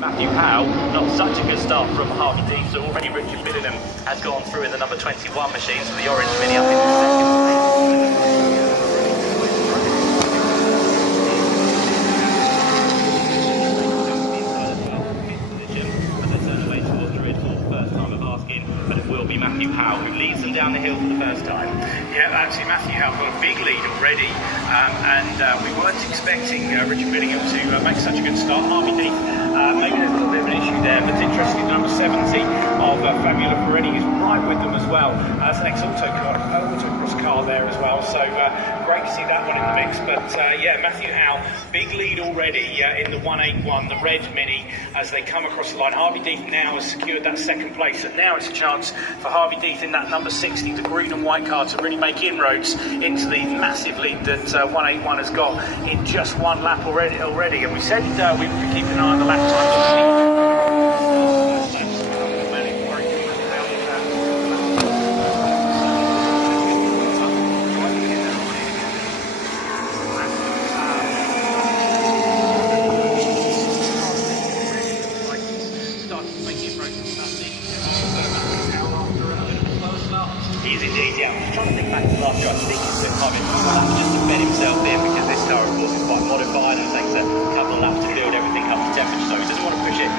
Matthew Howe, not such a good start from Harvey Dean, so already Richard Billingham has gone through in the number 21 machine, so the orange mini up in the second place. As they turn away towards the red for the first time of asking, but it will be Matthew Howe who leads them down the hill for the first time. Yeah, actually Matthew Howe got a big lead already, and we weren't expecting Richard Billingham to make such a good start. Harvey Dean, maybe there's a little bit of an issue there, but it's interesting, number 70 of Fabiola Perini is right with them as well. That's an ex-autocross car there as well, so great to see that one in the mix. But yeah, Matthew Howe, big lead already in the 181, the red mini, as they come across the line. Harvey Deeth now has secured that second place, and now it's a chance for Harvey Deeth in that number 60, the green and white car, to really make inroads into the massive lead that 181 has got in just one lap already. And we said we would be keeping an eye on the lap time. He's indeed, yeah. I'm just trying to think back to the last year. I think it's a time just to bed himself in, because this car, of course, is quite modified and it takes a couple of laps to build everything up to temperature. So he doesn't want to push it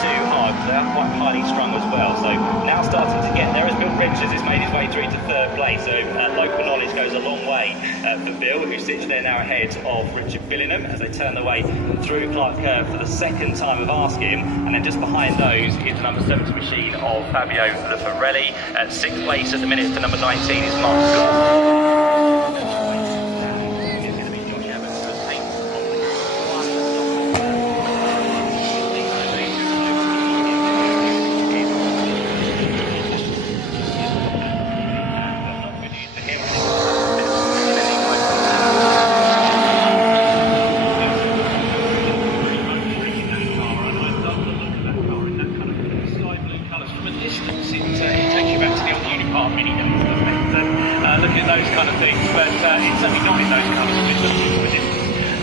too hard, because they are quite highly strung as well. So now starting to get there as Bill Richards has made his way through to third place. So local knowledge goes a long way for Bill, who sits there now ahead of Richard Billingham as they turn their way through Clark Curve for the second time of asking. And then just behind those is the number 70 machine of Fabio Lafarelli. At sixth place at the minute for number 19 is Mark Scott. Look at those kind of things, but it's certainly not in those colours. We're looking for it.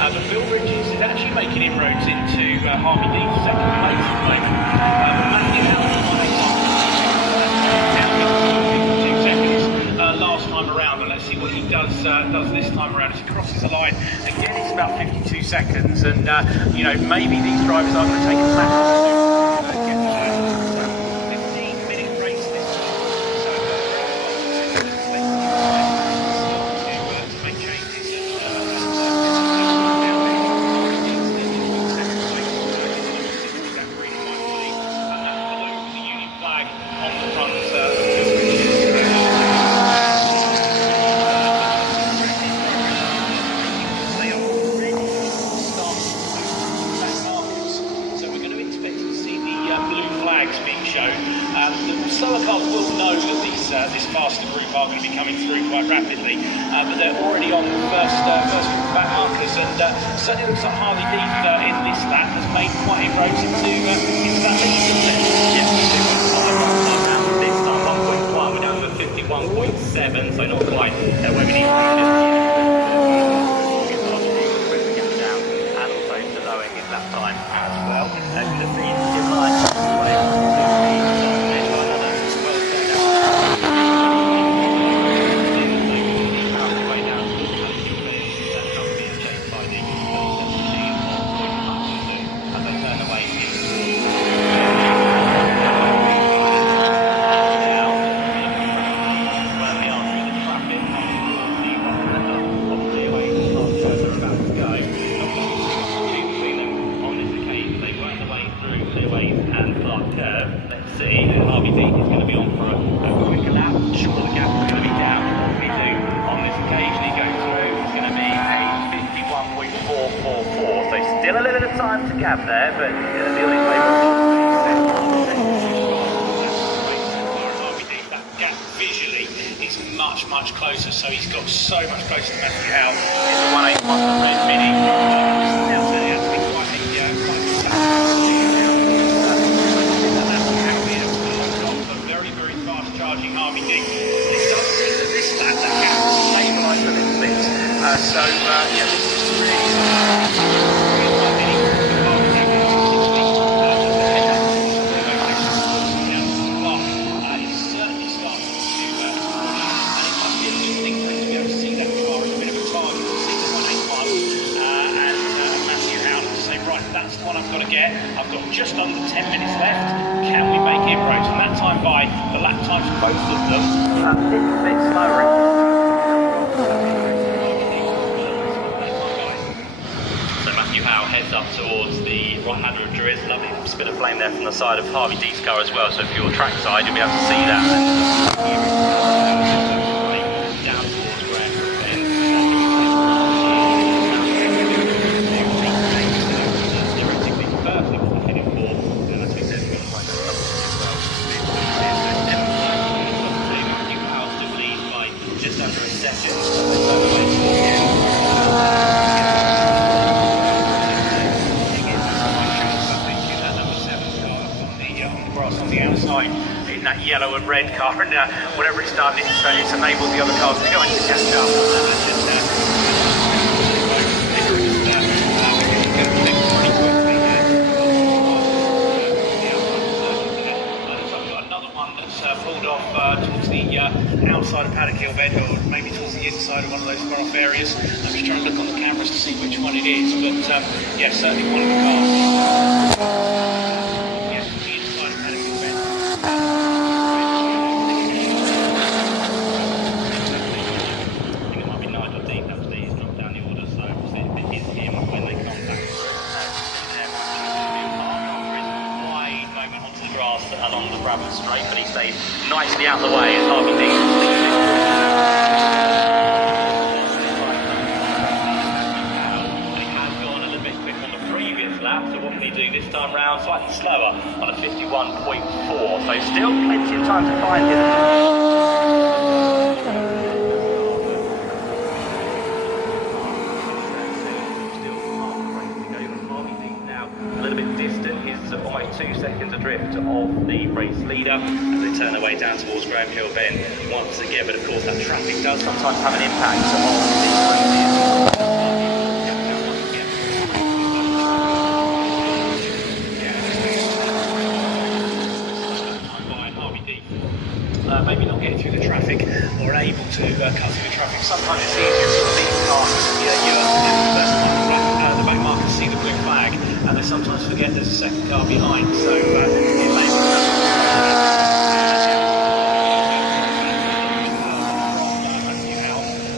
But Bill Richards is actually making inroads into Harvey Dean's second place at the moment. Matthew Howe down 52 seconds last time around, and let's see what he does this time around as he crosses the line. Again, it's about 52 seconds, and you know, maybe these drivers are going to take a flat. The slower cars will know that this faster group are going to be coming through quite rapidly, but they're already on the first group back markers, and certainly looks like Harvey Deeth in this lap has made quite inroads into that lead. This time 1.1, we're down to 51.7, so not quite where we need to be. And also slowing his lap time as well. Going to see in line. Let's see, Harvey Deeth is going to be on for a quicker lap. Sure, the gap is going to be down. What we do on this occasion, he goes through, it's going to be a 51.444. So still a little bit of time to gap there, but the only way Harvey Deeth, that gap visually is much closer. So he's got so much closer to Matthew Howe in the 181 red mini. Now turning out to be quite a Harvey Deeth. It does seem that this lap, that gap has stabilised a little bit. So, yeah, this is really yet. I've got just under 10 minutes left. Can we make inroads? And that time by the lap times for both of them, a little bit slower. So Matthew Howe heads up towards the right-hander of Drew. Lovely spit of flame there from the side of Harvey Dees' car as well. So if you're trackside, you'll be able to see that. Down towards Graham Hill. Theoretically, perfect for heading for. And as we said, we're going to find out Matthew Howe still leads by just under a second. On the outside in that yellow and red car, and whatever it's done, it's enabled the other cars to go into catch up. Another one that's pulled off towards the outside of Paddock Hill Bend, or maybe towards the inside of one of those far-off areas. I'm just trying to look on the cameras to see which one it is, but yeah, certainly one of the cars. Along the gravel straight, but he stayed nicely out of the way as Harvey Dees leads. He has gone a little bit quick on the previous lap, so what can he do this time round? Slightly slower on a 51.4, so still plenty of time to find him. Almost 2 seconds adrift of the race leader as they turn their way down towards Graham Hill Bend once again. But of course, that traffic does sometimes have an impact on maybe not getting through the traffic or able to cut through the traffic. Sometimes it's easier to leave the car. The back markers see the blue flag, and they sometimes forget there's a second car behind. So it may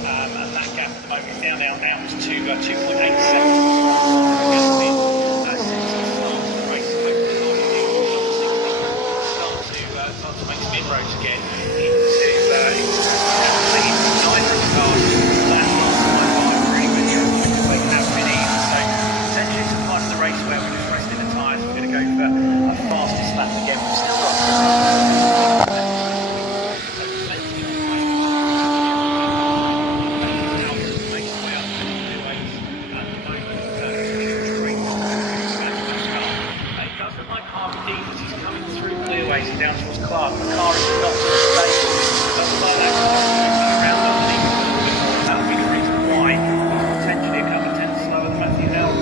and that gap at the moment is down now to 2.8 seconds. Start to make some inroads again into nine cars. Where we're just resting the tyres, we're going to go for a fastest lap again. We've still got it does look like Harvey Dees as he's coming through clearways down towards Clark. The car is not to the stage. It doesn't like that around underneath. That would be the reason why. Potentially a couple of tenths slower than Matthew Howe.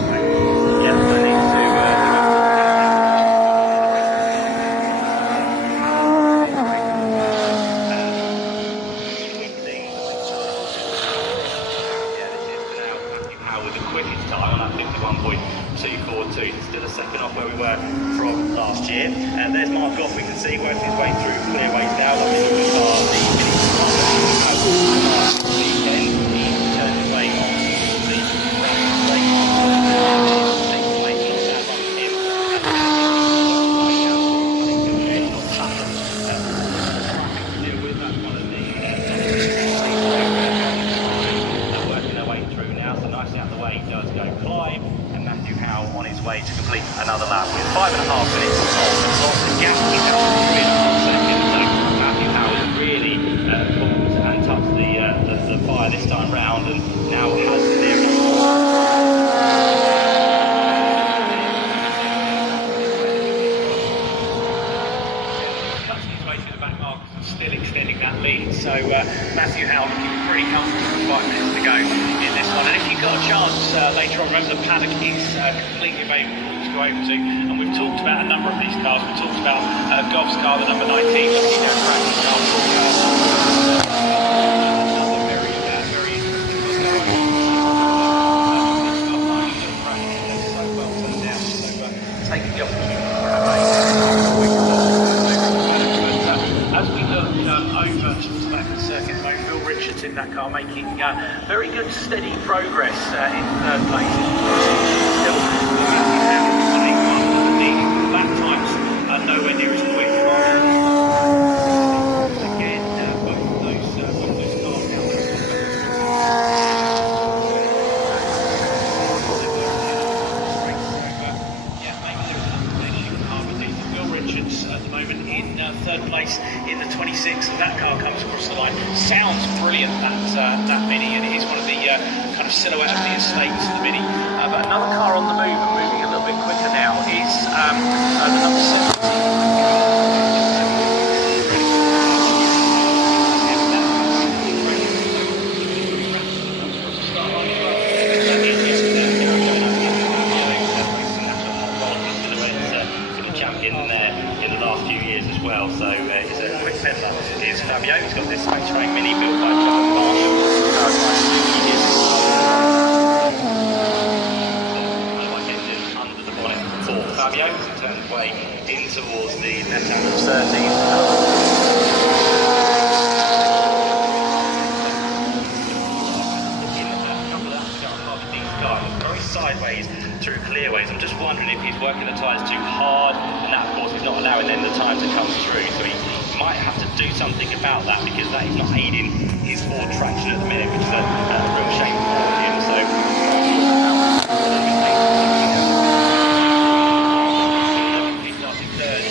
Still a second off where we were from last year. And there's Mark Goff, we can see, working his way through clearways now. On his way to complete another lap with 5.5 minutes of lost gap. He's out of second, so Matthew Howe has really pulled and touched the fire this time round, and now has clear. Touching his way through the back markers and still extending that lead. So Matthew Howe looking pretty comfortable with 5 minutes to go in this one. And if you've got a chance later on, remember the paddock is completely available to go over to. And we've talked about a number of these cars. We talked about Goff's car, the number 19, looking at Frank's car, very interesting. So well turned down. So car, making very good steady progress in third place. Still lap times are nowhere near as quick. Again, both of those cars now. Richards at the moment in third place in the 26. That car comes across the line. Sounds brilliant, that Mini, and it is one of the kind of silhouette of the estates, the Mini. But another car on the move and moving a little bit quicker now is the number in the last few years as well, so it's a quick setup. Here's Fabio, he's got this Space Train Mini built by John Marshall. Under the bonnet for Fabio as he turns way in towards the left-hand of 13. Very sideways through clearways. I'm just wondering if he's working the tyres too hard, and that of course is not allowing then the time to come through, so he might have to do something about that, because that is not aiding his forward traction at the minute, which is a real shame for him. So he started third.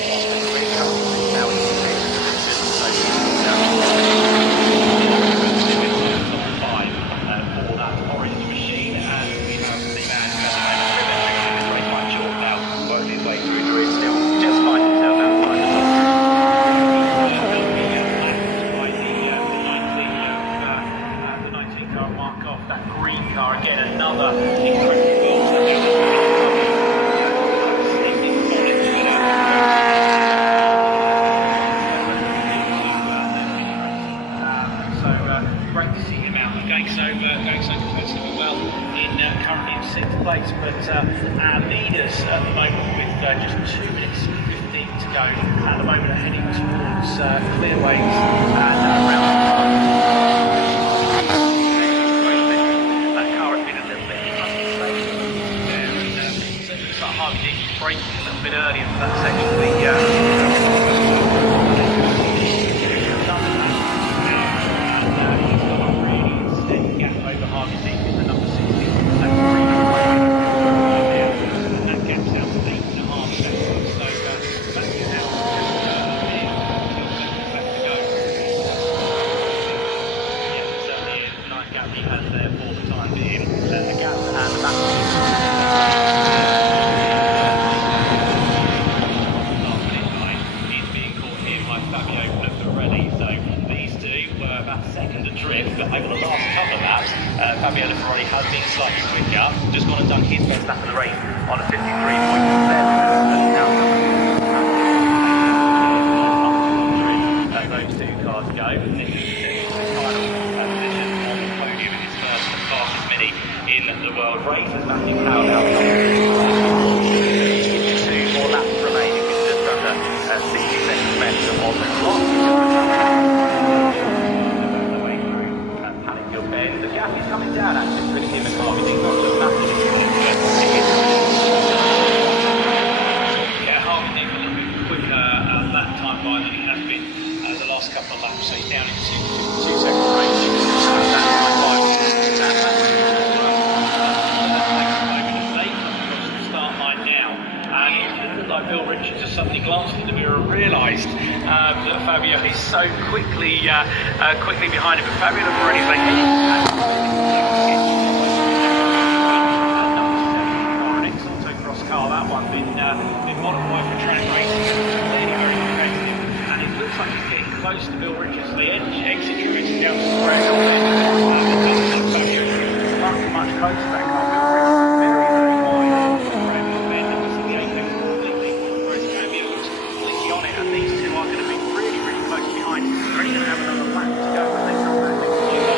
For that orange machine, and we have the man who has quite short now, working his way through the grid, still just finding himself outside the top. The 19 car mark off that green car again, another incredible great to see him out going so competitively well in currently in 6th place, but our leaders at the moment with just 2 minutes 15 to go at the moment are heading towards clearways and around that car has been a little bit unsafe there, and so it looks like Harvey Dean is braking a little bit earlier for that section of the Fabio Ferrari has been slightly quicker, just gone and done his first lap of the race on a 53.7. Those two cars go. Nick is the final position on the podium in his first and fastest Mini in the world race, as Matthew Powell now two more laps remaining with just under 60 seconds left on the clock. The gap is coming down actually between him and Harvey Dean, not just massive. Yeah, Harvey Dean a little bit quicker lap time by than it has been the last couple of laps, so he's down into 2-second range. Start line now, and it looked like Bill Richards has suddenly glanced in the mirror and realised that Fabio is so quickly behind him. But Fabio Ferrari is like, an excellent autocross car. That one been modified for track racing, clearly very competitive, and it looks like he's getting close to Bill Richards. The exit shooting down the straight. Fabio much closer to that car. Bill Richards very wide. And these two are going to be really close behind. They're only going to have another lap to go when they come back next year.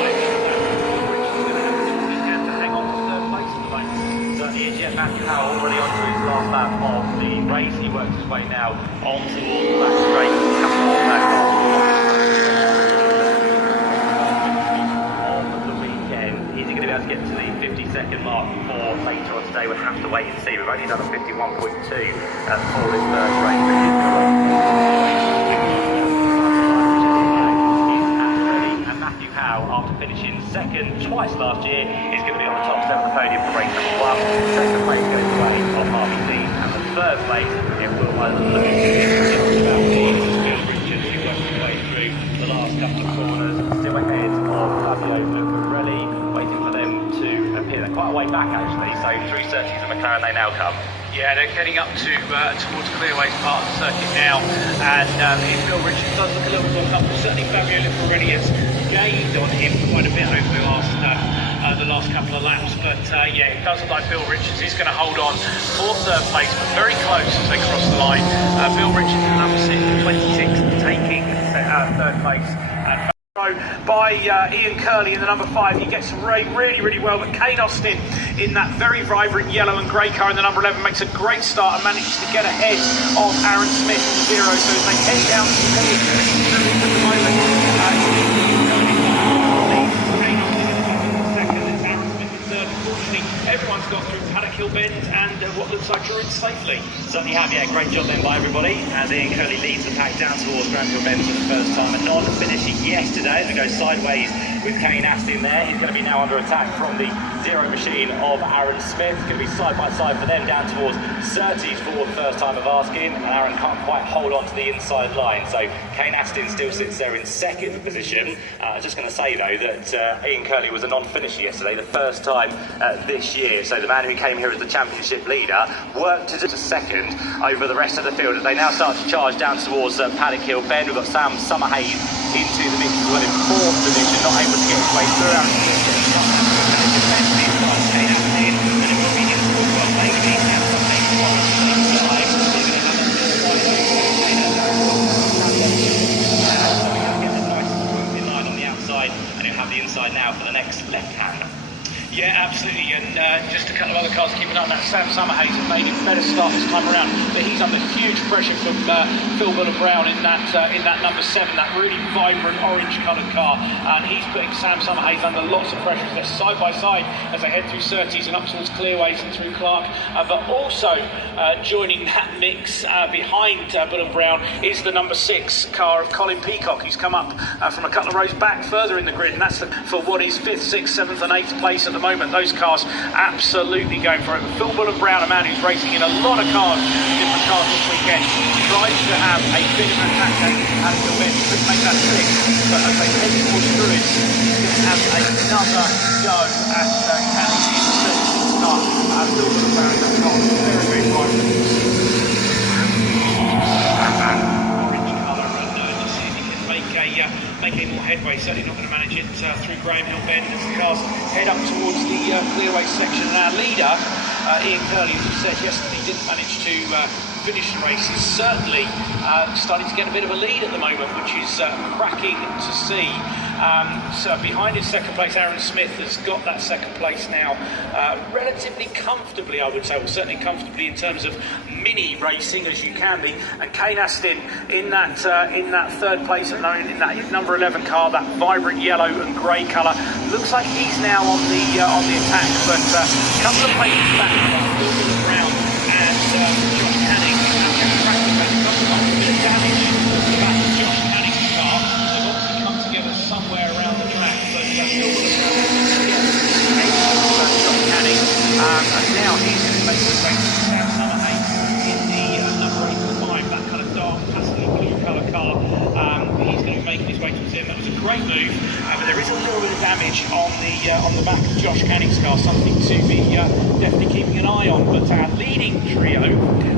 Which is going to have a chance to hang on to third place at the moment. Certainly is. Yeah, Matthew Powell already on to his last lap of the race. He works his way now on towards the back straight. Coming off that get to the 50-second mark for later on today. We'll have to wait and see. We've only done a 51.2 for this first race. And Matthew Howe, after finishing second twice last year, is going to be on the top 7 of the podium for race number 1. Second place goes away of Harvey Dean, and the third place it will look Richards, who worked his way through the last couple of corners, still ahead of Fabio Lucarelli, waiting for them to appear. They're quite a way back actually, so through Surtees and McLaren they now come. Yeah, they're getting up to towards Clearways part of the circuit now, and Bill Richards does look a little bit up. Certainly Fabio Lucarelli has gained on him quite a bit over the last couple of laps, but yeah, it does look like Bill Richards is going to hold on for third place, but very close as they cross the line. Bill Richards at number 26 taking third place. And by Ian Curley in the number 5, he gets really well, but Kane Austin in that very vibrant yellow and grey car in the number 11 makes a great start and manages to get ahead of Aaron Smith in 0, so as they head down to the moment. Everyone's got through Paddock Hill Bend and what looks like Druids safely. Certainly have, yeah, great job then by everybody, as Ian Curley leads the pack down towards Granville Bend for the first time. A non-finisher yesterday as we go sideways with Kane Astin there. He's going to be now under attack from the 0 machine of Aaron Smith. It's going to be side by side for them down towards Surtees for the first time of asking, and Aaron can't quite hold on to the inside line. So Kane Astin still sits there in second position. Just going to say though that Ian Curley was a non-finisher yesterday, the first time this year. So the man who came here as the championship leader worked to second over the rest of the field as they now start to charge down towards Paddock Hill Bend. We've got Sam Summerhays into the mix as well in 4th position, not able to get his way through. Inside now for the next left hand. Yeah, absolutely, and just a couple of other cars keeping up. That Sam Summerhays has made a better start this time around, but he's under huge pressure from Phil Brown in that number 7, that really vibrant orange-coloured car, and he's putting Sam Summerhays under lots of pressure. They're side by side as they head through Surtees and up towards Clearways and through Clark, but also joining that mix behind Brown is the number 6 car of Colin Peacock. He's come up from a couple of rows back further in the grid, and that's for what is 5th, 6th, 7th and 8th place at the moment. Those cars absolutely going for it. But Phil Brown, a man who's racing in a lot of cars, different cars this weekend, tries to have a bit of an attack at the bend. He could make that 6th, but as they head towards Druids, he's going to have another go at catching in the 36th car. Phil Brown, that car is very vibrant. Orange colour, and just see if he can make any more headway. Certainly not going to manage it through Graham Hill Bend as the cars head up towards the Clearway section. And our leader, Ian Curley, as we said yesterday, didn't manage to finish the race. He's certainly starting to get a bit of a lead at the moment, which is cracking to see. So behind his second place, Aaron Smith has got that second place now relatively comfortably, I would say, or certainly comfortably in terms of mini racing as you can be. And Kane Astin in that third place at the moment, in that number 11 car, that vibrant yellow and grey colour, looks like he's now on the attack. But a couple of places back, Brown and Josh Canning have practically a bit of damage to the back of Josh Canning's car. They've obviously come together somewhere around the track, but still Josh Canning, and now he's going to make his way to Sam Summerhays in the number 85, that kind of dark pastel blue colour car. He's going to be making his way towards him. That was a great move, but there is a little bit of damage on the back of Josh Canning's car, something to be definitely keeping an eye on. But our leading trio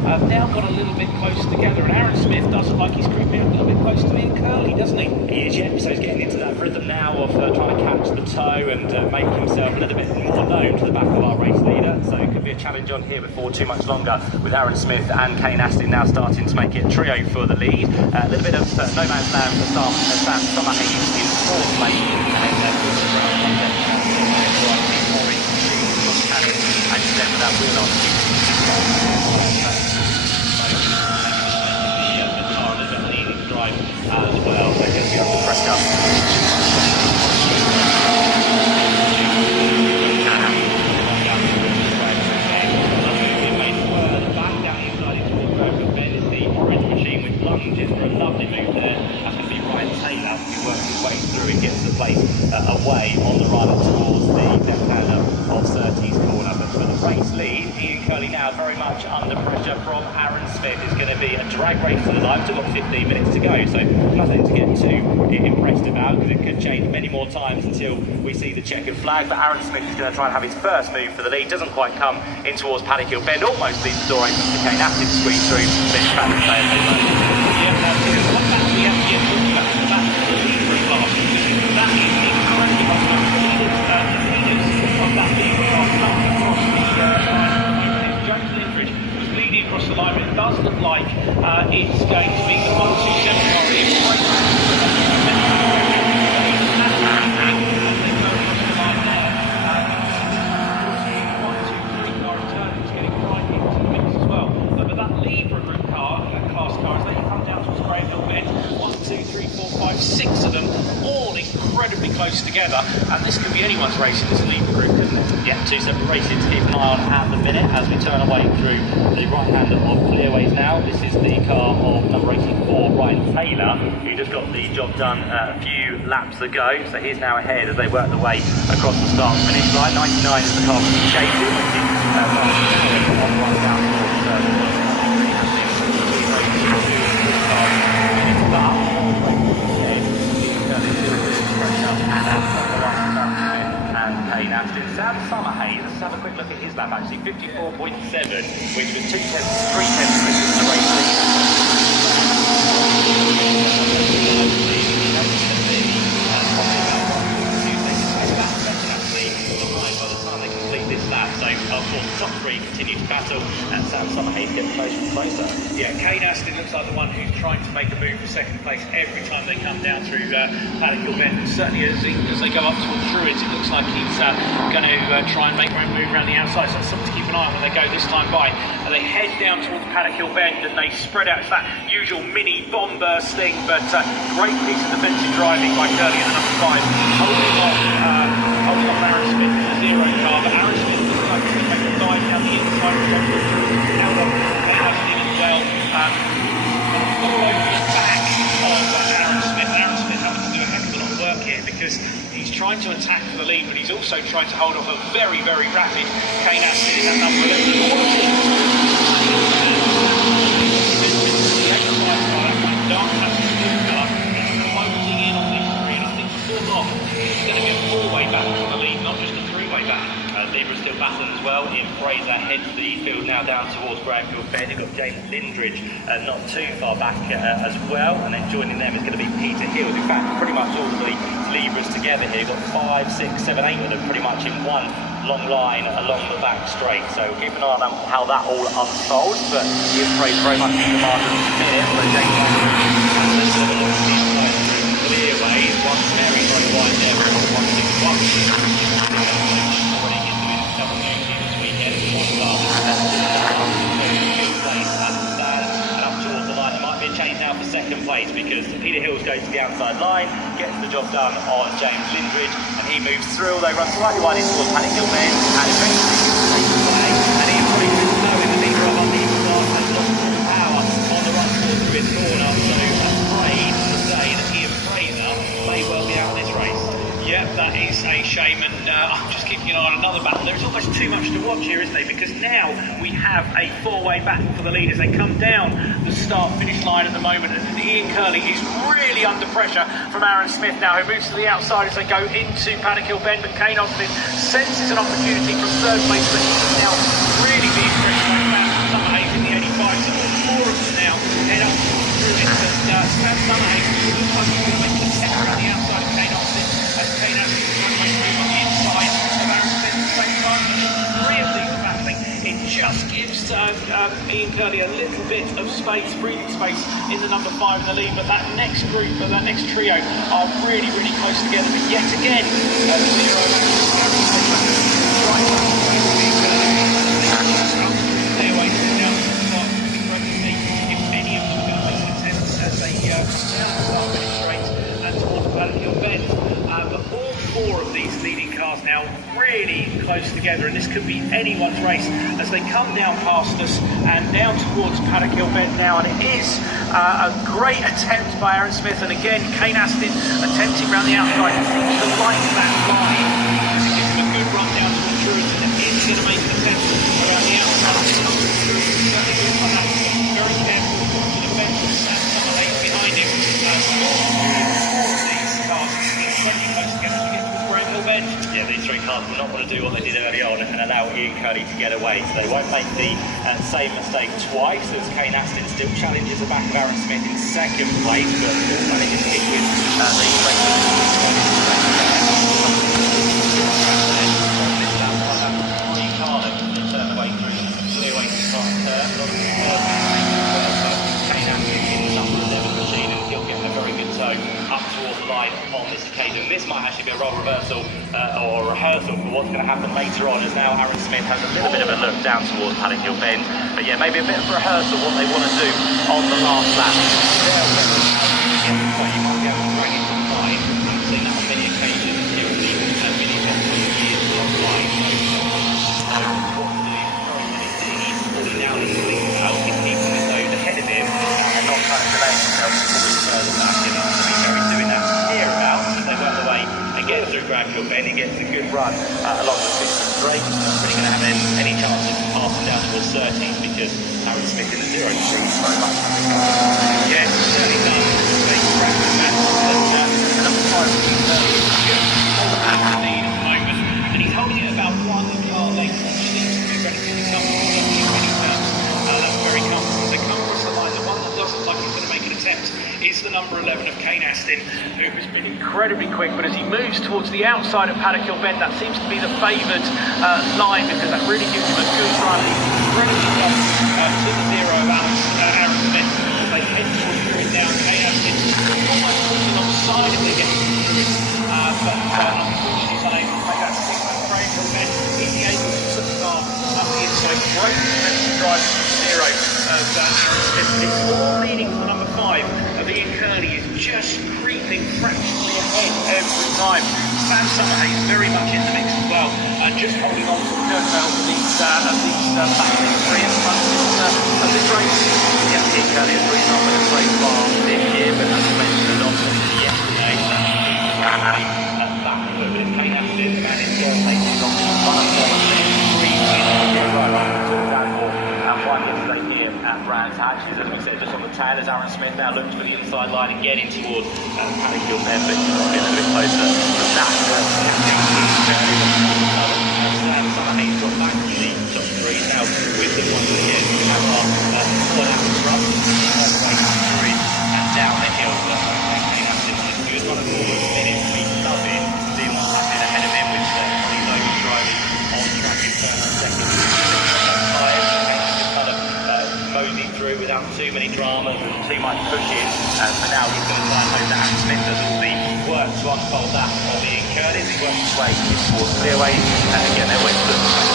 have now got a little bit close together, and Aaron Smith does look like he's creeping a little bit close to Ian Curley, doesn't he? He is, yeah. So he's getting into that rhythm now of trying to catch the toe and make himself a little bit more known to the back of our race leader. So it could be a challenge on here before too much longer, with Aaron Smith and Kane Astin now starting to make it trio for the lead. A little bit of no man's land for Sam Summerhays in 4th place, and then and then with that wheel on. The car is a leading drive as well, so he'll be under pressure. lunges for a lovely move there. That's going to be Ryan Taylor, who works his way through and gets the place away on the run towards the left-hander of Surtees corner. But for the race lead, Ian Curley now very much under pressure from Aaron Smith. It's going to be a drag race to the line. Still got 15 minutes to go, so nothing to get too impressed about, because it could change many more times until we see the checkered flag. But Aaron Smith is going to try and have his first move for the lead. Doesn't quite come in towards Paddock Hill Bend. Almost leaves the door open for Kane Aston to squeeze through. But it's back to stay at home. Yeah, that's it. What about the FGM talking about the back of the lead class? That is incredibly hot. The leaders of that lead class coming across the line. James Lindridge was leading across the line, but it does look like it's going to be the 1-2-7 car. Six of them, all incredibly close together, and this could be anyone's race in this Libra group, couldn't it? Yeah, two separate races to keep an eye on at the minute as we turn away through the right-hander of Clearways now. This is the car of number 84, Ryan Taylor, who just got the job done a few laps ago. So he's now ahead as they work their way across the start-finish line. 99 is the car from Chasing, which is on the run down towards Kane Aston. Sam Summerhays, let's have a quick look at his lap actually, 54.7, which was 3 tenths of the race this lap. So of course the top three continue to battle and Sam Summerhays gets closer and closer. Yeah, Kane Aston looks like the one who's trying to make a move for second place every time they come down through Paddock Hill Bend. Certainly as they go up towards Druids, it looks like he's going to try and make a move around the outside. So that's something to keep an eye on when they go this time by. And they head down towards Paddock Hill Bend and they spread out. It's that usual mini bomb burst thing, but great piece of defensive driving by Curley in the number 5, holding off Aaron Smith in the 0 car. But Aaron Smith looks like he's going to make a dive down the inside of the held on Kane Aston as well. All over the back of Aaron Smith. Aaron Smith having to do a heck of a lot of work here because he's trying to attack for the lead, but he's also trying to hold off a very, very rapid Kane Aston in that number 11. All of closing in on this screen. I think before long, it's going to be a four-way battle for the lead, not just a three-way battle. Libra still battling as well. Ian Fraser heads the field now down towards Grahamfield Bend. You've got James Lindridge not too far back as well, and then joining them is going to be Peter Hills. In fact, pretty much all the Libras together here. You've got 5, 6, 7, 8 of them pretty much in one long line along the back straight. So keep an eye on how that all unfolds. But Ian Fraser very much in command at the minute. So James Clearways, one very, very wide there. 161. Change now for second place because Peter Hills goes to the outside line, gets the job done on James Lindridge, and he moves through. They run slightly wide in towards Paddock Hill Bend, and eventually takes away. And Ian Fraser is low in the leader of our lead class, has lost all power on the run towards Druids corner. So afraid to say that Ian Fraser may well be out of this race. Yeah, that is a shame, and I'm just keeping an eye on another battle. There's almost too much to watch here, isn't there? Because now we have a four-way battle for the lead as they come down the start-finish line at the moment, and Ian Curley is really under pressure from Aaron Smith now, who moves to the outside as they go into Paddock Hill Bend, but Kane Smith senses an opportunity from third place, but he can now really be stretched back. Summerhays in the 85, so four of them now head up through it, but Sam Summerhays looks like he's going to make the second on the outside of Kane Smith. Kane Aston is trying to make a move on the inside of Aaron Smith at the same time. Three of these are battling. It just gives Ian Curley a little bit of space, breathing space in the number 5 in the lead. But that next group, that next trio are really, really close together. But yet again, the 0 Aaron Smith right back to Ian Curley. Stay away from the down to the top. It'd be great to see if any of them are going to be contenders as they down the start finish straight and towards Paddock Hill Bend. But all four of these leading cars now really really close together, and this could be anyone's race as they come down past us and down towards Paddock Hill Bend now. And it is a great attempt by Aaron Smith, and again Kane Astin attempting around the outside. He seems to like that line because it gives him a good run down towards Druids, and it is going to make an attempt around the outside. Very careful to the fence and stand some lanes behind him. Yeah, these three cars will not want to do what they did early on and allow Ian Curley to get away. So they won't make the same mistake twice, as Kane Astin still challenges the back of Aaron Smith in second place, but still manages to hit with the up towards the line on this occasion. This might actually be a role reversal or a rehearsal for what's going to happen later on, as now Aaron Smith has a little bit of a look down towards Paddock Hill Bend. But yeah, maybe a bit of a rehearsal what they want to do on the last lap. You might be able to bring it to the line. I've seen that on many occasions here at the mini box for years online. Now he's pulling out, he's keeping his nose ahead of him and not trying to delay himself further back. They work their way again through Granville Bend. He gets a good run along the 50 straight. Not really going to have any chance of passing down towards 30s because Aaron Smith in the 0 sees very much. Yeah, certainly does. They crack the match. And number 5 is hold the lead at the moment. And he's holding it about 1 car length, which seems to be relatively comfortable. That's very comfortable. They come across the line. The one that doesn't like he's going to make an attempt is the number 11 of Kane Astin, who has been incredibly quick, but as he moves towards the outside of Paddock Hill Bend, that seems to be the favoured line, because that really gives him a good run. He's incredibly close to the 0 of Aaron Smith as they head towards Druid now. Kane Astin almost walking on the side if they get to Druid, but unfortunately he's unable to make that signal. Craig Hill Bend, is he able to put the car up the inside? Great defensive drive from the 0 of Aaron Smith. It's all leading to the number 5 of Ian Curley, is just creeping fractionally ahead every time. Sam Summerhays very much in the mix as well, and just holding on to the curtails of these back three in front of this race. Yeah, Ian Curley has really not been a great bar this year, but as I mentioned, a lot yesterday, backward, but it's Kane Astin, and it's still taking long to run and one yesterday here at Brands Hatch, as we said, just on the tail as Aaron Smith now looks for the inside line and getting towards Paddock Hill Bend, but he's getting a bit closer than that. Summerhays got back to the top 3 now with the one again. We have our solid run all the way through and down the hill. Kane Astin on a good run of forward minutes. We love it, seeing what's happening ahead of him with Ollie Logan driving on track in first and second. Mosey through without too many dramas and too much pushing, but now he's going to try and hope that Aaron Smith does all the work to unfold that on Ian Curley as he works his way towards clearways, and again they're always looking to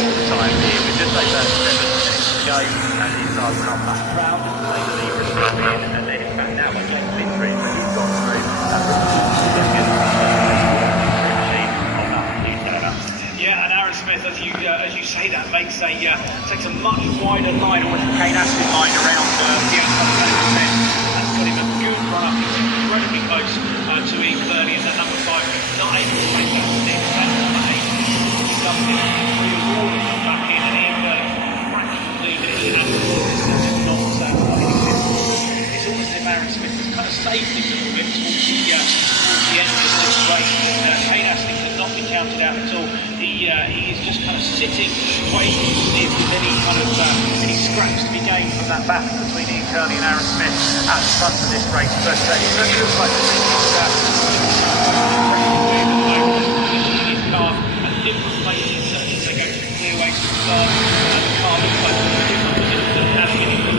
all the time here with just over 7 minutes to go, and these cars are not back around, so they believe it's in, and then in fact now we're getting bit through, so he's gone through Smith, as you say, that makes takes a much wider line, almost a Kane Astin line around the outside of the fence. That's got him a good run up. He's incredibly close to Ian Curley, and that number 5 not able to make that stick. And number 8 does it rewarded come back in, and Ian Curley fractionally leading it. It's not the same. It's almost as if Aaron Smith has kind of saved things a little bit towards the end of this race. Kane Astin cannot be counted out at all. He is just kind of sitting, waiting to see if there's any kind of any scraps to be gained from that battle between Ian Curley and Aaron Smith at the front of this race. But it looks like his car at different places as they go to the clearways to start. The car looks like it's different positions than anything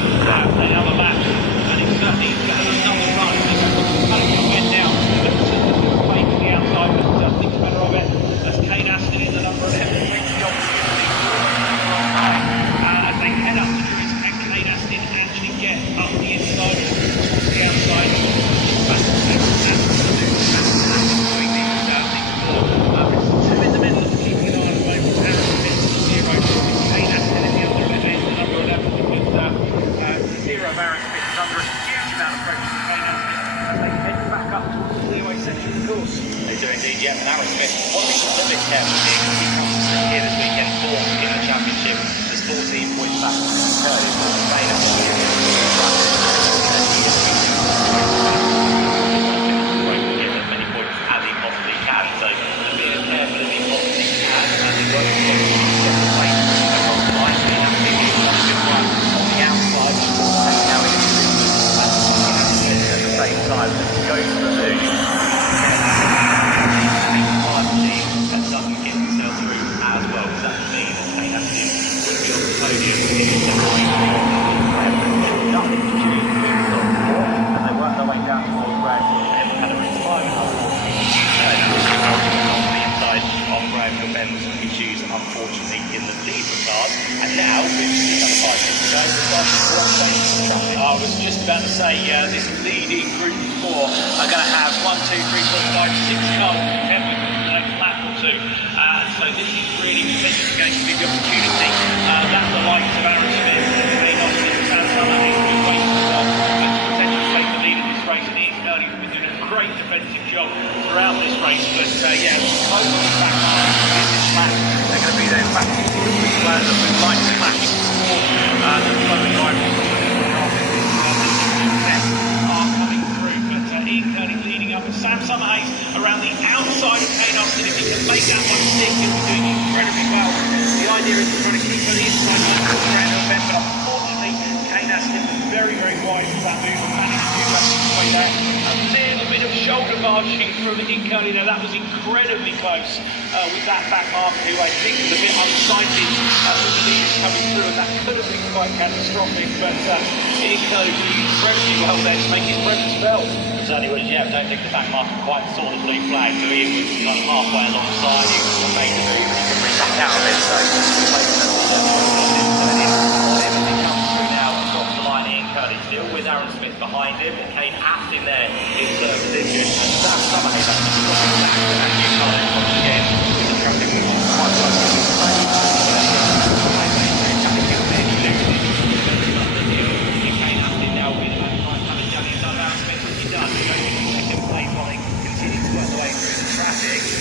another lap, and it's certainly got another run. It's kind of went down, but playing to the outside, but thinks better of it. As Kane Astin in the number 11 brings the opportunity as they head up to Druids, and Kane Astin actually get up the inside towards the outside. That's absolutely fantastic doing these indeed, yeah. And Aaron Smith, one thing that's a bit careful here, because he comes through here this weekend, fourth in the championship. There's 14 points back from get as many points as he possibly can. So being as careful as he possibly can as he works his way to the place across the line. He has to be a good one on the outside, now he's at the same time goes for the move. That doesn't get himself through as well, because that would mean that Kane Astin would be on the podium in the nothing to choose between the top four, and they work their way down towards Graham and had a risk 5.5 on the inside of Graham Benz, who choose unfortunately in the lead of the cars, and now with another 5 minutes to go, the start of the traffic. I was just about to say, this leading group of 4 are going to have 1, 2, 3, 4, 5, 6 cars to contend with lap or 2. So this is really potentially going to be the opportunity that the likes of Aaron Smith, Kane Austin, Sam Summerhay will be waiting for to potentially take the lead in this race. And Ian Kearney has been doing a great defensive job throughout this race. But yeah, totally back on in this lap. They're going to be those back that would like to match for the flowing rivals. Ian Kearney leading up, and Sam Summerhay around the outside of Kane Austin. If he can make that one stick, he'll be doing incredibly well. The idea is to try to keep on the inside line of Randall Ben, but unfortunately, Kane Astin was very, very wide with that move and managed to do that way there. A little bit of shoulder barging from Ian Kearney there. That was incredibly close with that back mark, who I think was a bit unsighted with the leaders coming through, and that could have been quite catastrophic. But Ian Kearney did incredibly well there to make his presence felt. Certainly was, yeah. I don't think the back marker quite saw the blue flag, so Ian was kind of halfway alongside him and made the move. He could bring back out of it, so everything comes through now across the line. Ian Kearney still with Aaron Smith behind him, and Kane Astin there in third position, and Sam Summerhay that's dropping back to that new car once again with the traffic quite close to the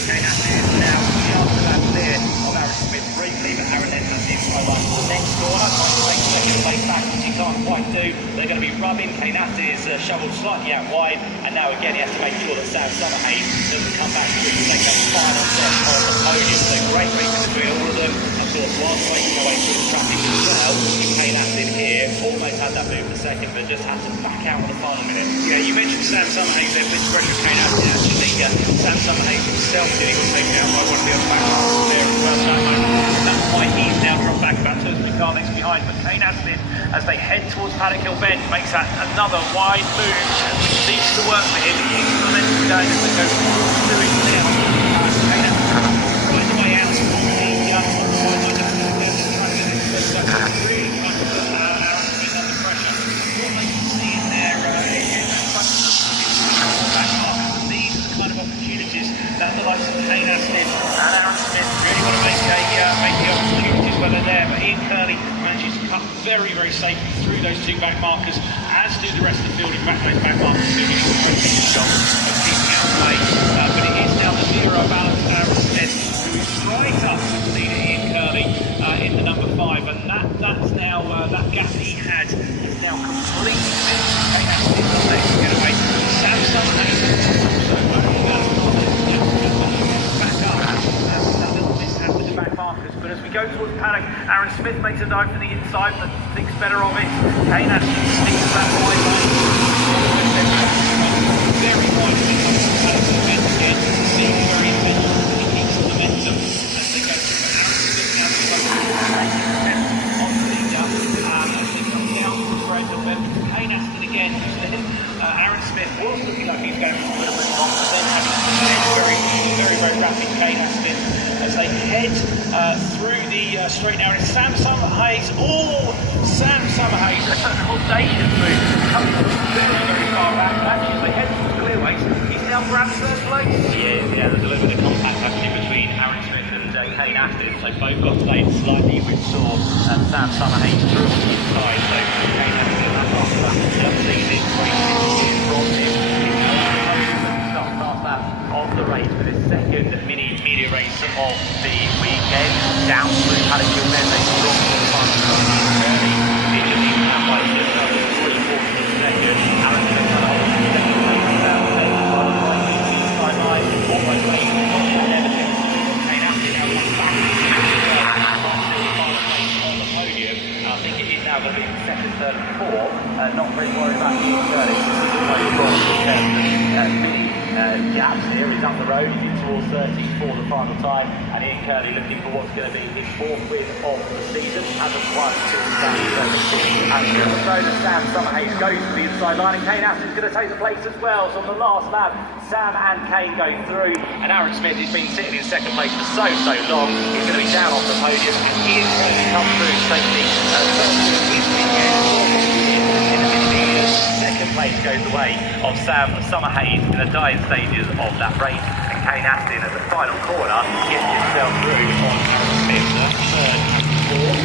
Kane Astin now just about clear of Aaron Smith briefly, but Aaron then has the inside line to the next corner, trying to take second place back, which he can't quite do. They're going to be rubbing. Kane Astin is shoveled slightly out wide, and now again he has to make sure that Sam Summerhay doesn't come back through to take that final set on the podium. So great racing between all of them. Of course, whilst racing their way through the traffic as well, Kane Astin here almost had that move for second, but just had to back out in the final minute. Yeah, you mentioned Sam Summerhay there, Mr. Pressure Kane Astin. Actually, Sam Summerhay himself did he was taken out by one of the other back markers there as well. That's why he's now dropped back about 2 or 3 car lengths behind. But Kane Astin, as they head towards Paddock Hill Bend, makes that another wide move, which needs to work for him. He's momentum going as they go through it now. Kane Astin right the way out on the really trying to put Aaron Smith under pressure. What they can see in there back markers. These are the kind of opportunities that the likes of Kane Astin and Aaron Smith really want to make the opportunities where they're there. But Ian Kearney manages to cut very, very safely through those 2 back markers, as do the rest of the field. In fact, those back markers do doing a great job of keeping out the way. But it is now the zero balance Aaron Smith, who is right up with the leader Ian Kearney in the number 5, and that's now that gap he had is now completely finished. Kane Astin is to get away. Sam Summerhay back up. That little mishap with the back markers. But as we go towards Paddock, Aaron Smith makes a dive for the inside, but thinks better of it. Kane Astin sticks that wide line. Very wide when it comes to Paddock Hill again. Being very intentional, he keeps the momentum as they go through. But Aaron Smith now on the leader as they come down towards Graham Hill Bend. Kane Astin again, Aaron Smith was looking like he's going a little bit wrong, but then having very, very, very rapid Kane Astin as they head through the straight now. And Sam Summerhay's audacious move coming very, very far back. Actually, as they head towards Clearways, he's now grabbed first place. Yeah, there's a little bit of contact actually between Aaron Smith and Kane Astin, so both got delayed slightly, which saw Sam Summerhay through on the inside. So Kane Astin after that just sees it racing from him. Start that of the race for this second 34, not very worried about Ian Curley. Gaps here, he's up the road, he's in towards 30 for the final time, and Ian Curley looking for what's going to be his fourth win of the season. Hasn't won since and the road of Sam Summerhays goes to the inside line, and Kane Aston's going to take the place as well. So on the last lap, Sam and Kane go through, and Aaron Smith, who's been sitting in second place for so long, he's going to be down off the podium, and Ian Curley comes through and takes second place goes the way of Sam Summerhays in the dying stages of that race, and Kane Aston at the final corner gets himself through on Aaron Smith, third and fourth.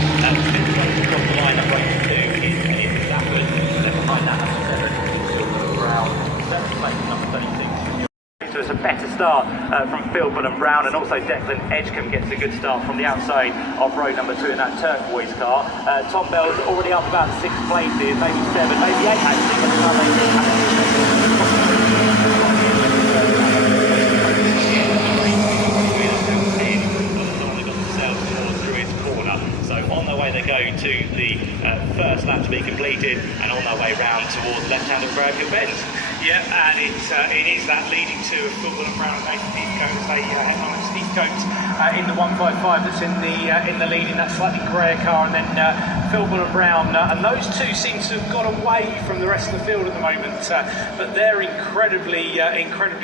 Fifth place across the line of race 2 is Stafford, then behind that number 7, Brown, seventh place number 36. So it's a better start from Philbin and Brown, and also Declan Edgecombe gets a good start from the outside of row number 2 in that turquoise car. Tom Bell's already up about 6 places, maybe 7, maybe 8 actually, by the time they So on their way they go to the first lap to be completed, and on their way round towards left-hand of Bradfield Bend. Yeah, and it is that leading to Philbin and Brown and Nathan Heathcote as they head on. It's Heathcote in the 155 that's in the lead in that slightly greyer car, and then Philbin and Brown, and those two seem to have got away from the rest of the field at the moment, but they're incredibly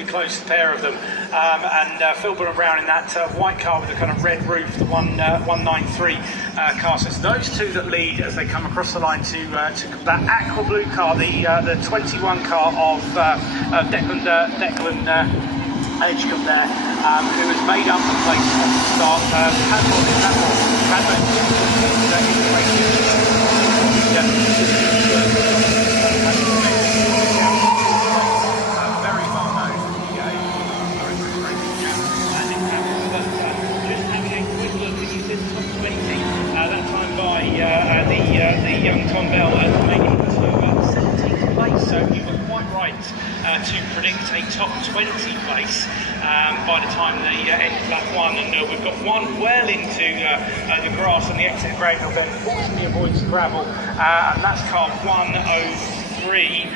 close, the pair of them, and Philbin and Brown in that white car with the kind of red roof, the 193 car. So it's those two that lead as they come across the line to that aqua blue car, the 21 car of Declan Edgecombe there, who has made up the place at the start. Very well known. Just having a quick look, as you said, top 20. That time by the young Tom Bell making it to 17th place. So you were quite right to predict a top 20 place by the time they end lap 1, and we've got one well into the grass on the exit of Gravel Bend. Fortunately avoids gravel, and that's car 103.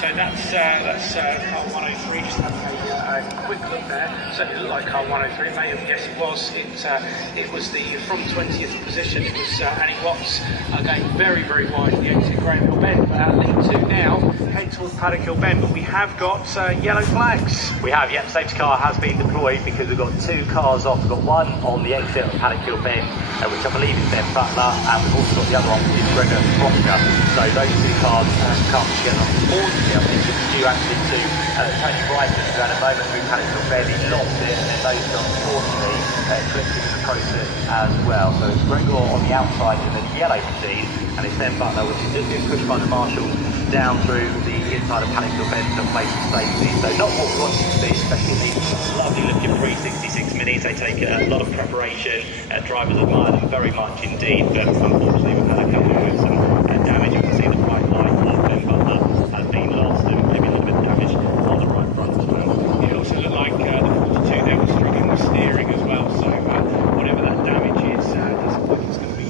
So that's car 103. Just having a quick look there. Certainly looked like car 103. May have guessed it was. It was the from 20th position. It was Annie Watts going very wide in the exit of Gravel Bend. Lead 2 now head towards Paddock Hill Bend, but we have got yellow flags. We have, yep, safety car has been deployed because we've got 2 cars off. We've got one on the exit of Paddock Hill Bend, which I believe is Ben Butler, and we've also got the other one, which is Gregor Prosper. So those 2 cars come together. Unfortunately, I think it's due actually to Tony Bryson, who at a moment through Paddock Hill Bend, he lost it, and then those unfortunately clipped in the process as well. So it's Gregor on the outside in the yellow machine, and it's Ben Butler, which is just being pushed by the marshals down through the inside of Paddock Hill Bend to place of safety. So not what we want to see, especially these lovely looking 366 minis. They take a lot of preparation. Drivers admire them very much indeed, but unfortunately we've had a couple with some damage. You can see the right light of Ben Butler has been lost, and maybe a little bit of damage on the right front. It also looked like the 42 there was struggling with steering as well, so whatever that damage is, doesn't look like it's going to be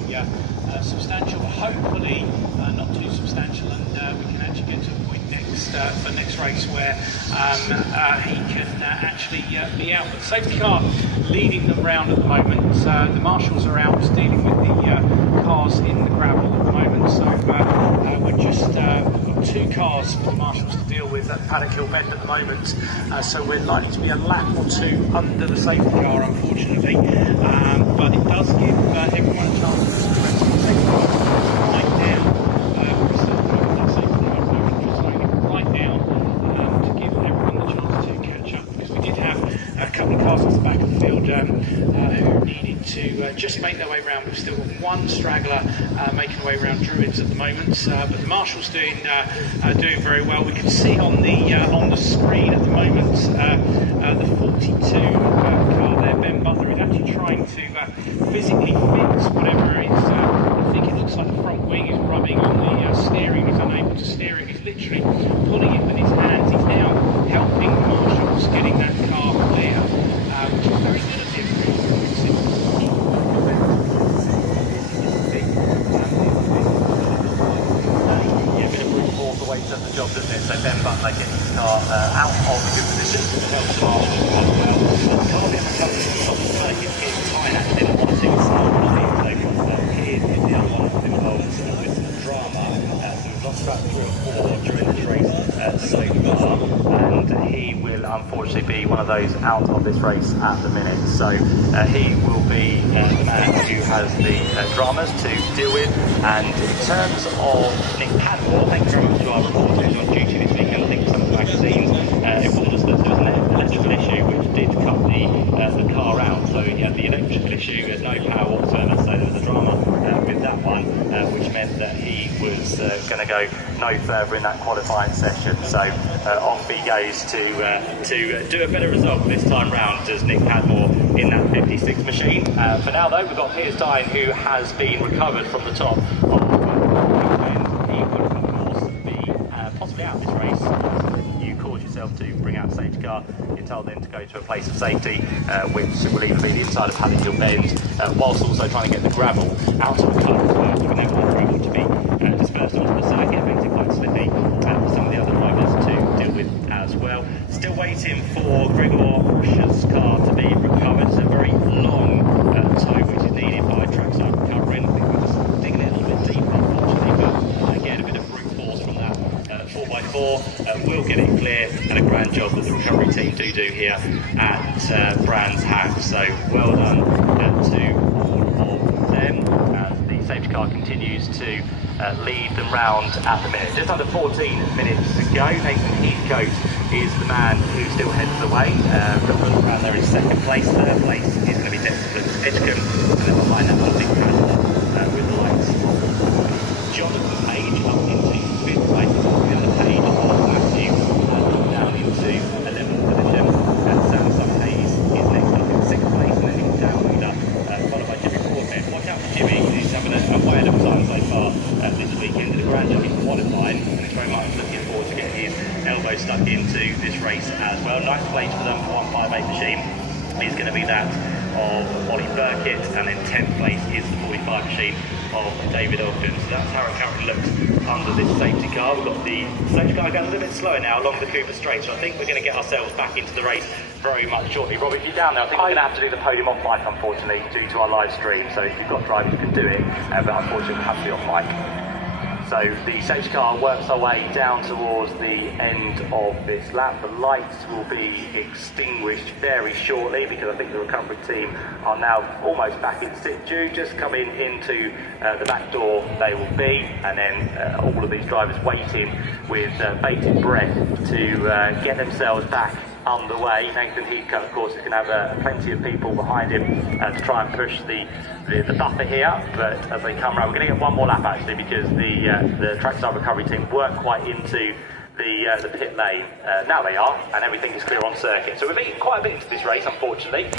substantial, but hopefully not too substantial, and we can actually get to a point for next race where he can actually be out. But the safety car leading them round at the moment. The marshals are out dealing with the cars in the gravel at the moment, so we're just we've got 2 cars for the marshals to deal with at Paddock Hill Bend at the moment, so we're likely to be a lap or 2 under the safety car, unfortunately, but it does give everyone a chance to right down. To give everyone the chance to catch up, because we did have a couple of cars at the back of the field who needed to just make their way round. We've still got 1 straggler making their way around Druids at the moment, but the marshals doing very well. We can see on the screen at the moment the 42 car there, Ben Butler, is actually trying to physically fix whatever it is. I think it looks like the front wing is rubbing on the steering. He's unable to steer it. He's literally pulling it with his hands. He's now helping the marshals getting that car clear, which is very good of him. job, doesn't it? So Ben Butler gets his car out of a good position. It helps the marshals as well. The car being recovered from the top of the circuit is fine, actually. Not one single start, actually. So Piers is the other one that's involved with some drama. So we've lost about 3 or 4 during this race so far, and he will unfortunately be one of those out of this race at the minute. So he will be the man who has the dramas to deal with. And in terms of Nick Padmore, thank you very much to our reporter who's on duty this weekend. I think some of the magazines informed us that there was an electrical issue which did cut the car out. So he had the electrical issue, there's no power whatsoever, so there was a drama with that one, which meant that he was going to go no further in that qualifying session. So off he goes to do a better result this time round as Nick Padmore in that 56 machine. For now though, we've got Piers Dine, who has been recovered from the top of the weekend. He will of course be possibly out of this race. You cause yourself to bring out a safety car, you're told then to go to a place of safety, which will either be the inside of Paddock Hill Bend, whilst also trying to get the gravel out of the car as well, given they were able to be dispersed onto the circuit, makes it quite slippy for some of the other drivers to deal with as well. Still waiting for Gregor Rocha's car to be recovered. It's a very long tow which is needed by trackside recovering. I think we're just digging it a little bit deeper, unfortunately, but again, a bit of brute force from that 4x4 will get it clear, and a grand job that the recovery team do here at Brands Hatch. So well done to all of them as the safety car continues to lead them round at the minute. Just under 14 minutes to go. Nathan Heathcote is the man who still heads the way. Around there in second place. Third place is going to be Declan Edgecombe, and then behind that one, Nick Padmore with the lights of Jonathan Page up into 5th place, and the Page of Matthew down into 11th position. Sam Hayes is next up in 6th place, and then he's down under, followed by Jimmy Broadbent. Watch out for Jimmy, who's having a whale of a time so far this weekend. Did a grand job in qualifying, and he's very much looking forward to getting his elbow stuck into this race as well. 9th place for them for 158 machine is going to be that of Ollie Burkitt, and then 10th place is the 45 machine of David Ogden. So that's how it currently looks under this safety car. We've got the safety car going a little bit slower now along the Cooper Straight, so I think we're going to get ourselves back into the race very much shortly. Rob, if you're down there, I think we're going to have to do the podium off mic, unfortunately, due to our live stream. So if you've got drivers, you can do it, but unfortunately we'll have to be off mic. So the safety car works our way down towards the end of this lap. The lights will be extinguished very shortly because I think the recovery team are now almost back in situ. Just coming into the back door they will be, and then all of these drivers waiting with bated breath to get themselves back underway. Nathan Heathcote, of course, is going to have plenty of people behind him to try and push the buffer here, but as they come around, we're going to get one more lap actually, because the trackside recovery team weren't quite into the pit lane. Now they are, and everything is clear on circuit. So we've eaten quite a bit into this race, unfortunately.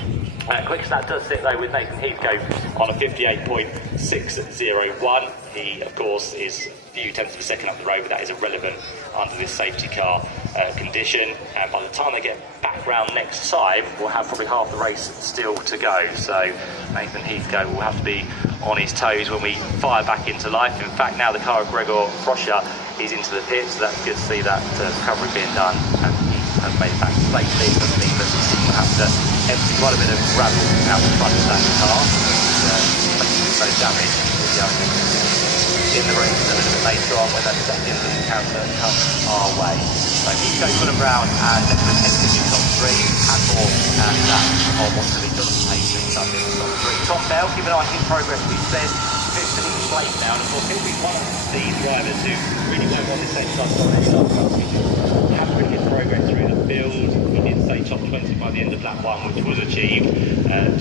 Quickstart does sit though with Nathan Heathcote on a 58.601. He, of course, is a few tenths of a second up the road, but that is irrelevant under this safety car condition. And by the time they get back round next time, we'll have probably half the race still to go. So Nathan Heathcote will have to be on his toes when we fire back into life. In fact, now the car of Gregor Rocha is into the pit, so that's good to see that recovery being done. And he has made it back safely. It doesn't mean that we'll have to empty quite a bit of gravel out the front of that car. So damage in the race a little bit later on when that second encounter comes our way. So Heathcote, Fulham Brown and Declan Edgecombe in top 3, Padmore and that of what's going to be Jonathan Page in top 3. Tom Bell, keep an eye on his progress, we said, 15th place now, and of course he'll be one of these drivers who really won't want this same start have really good progress through the field. He did say top 20 by the end of lap 1, which was achieved,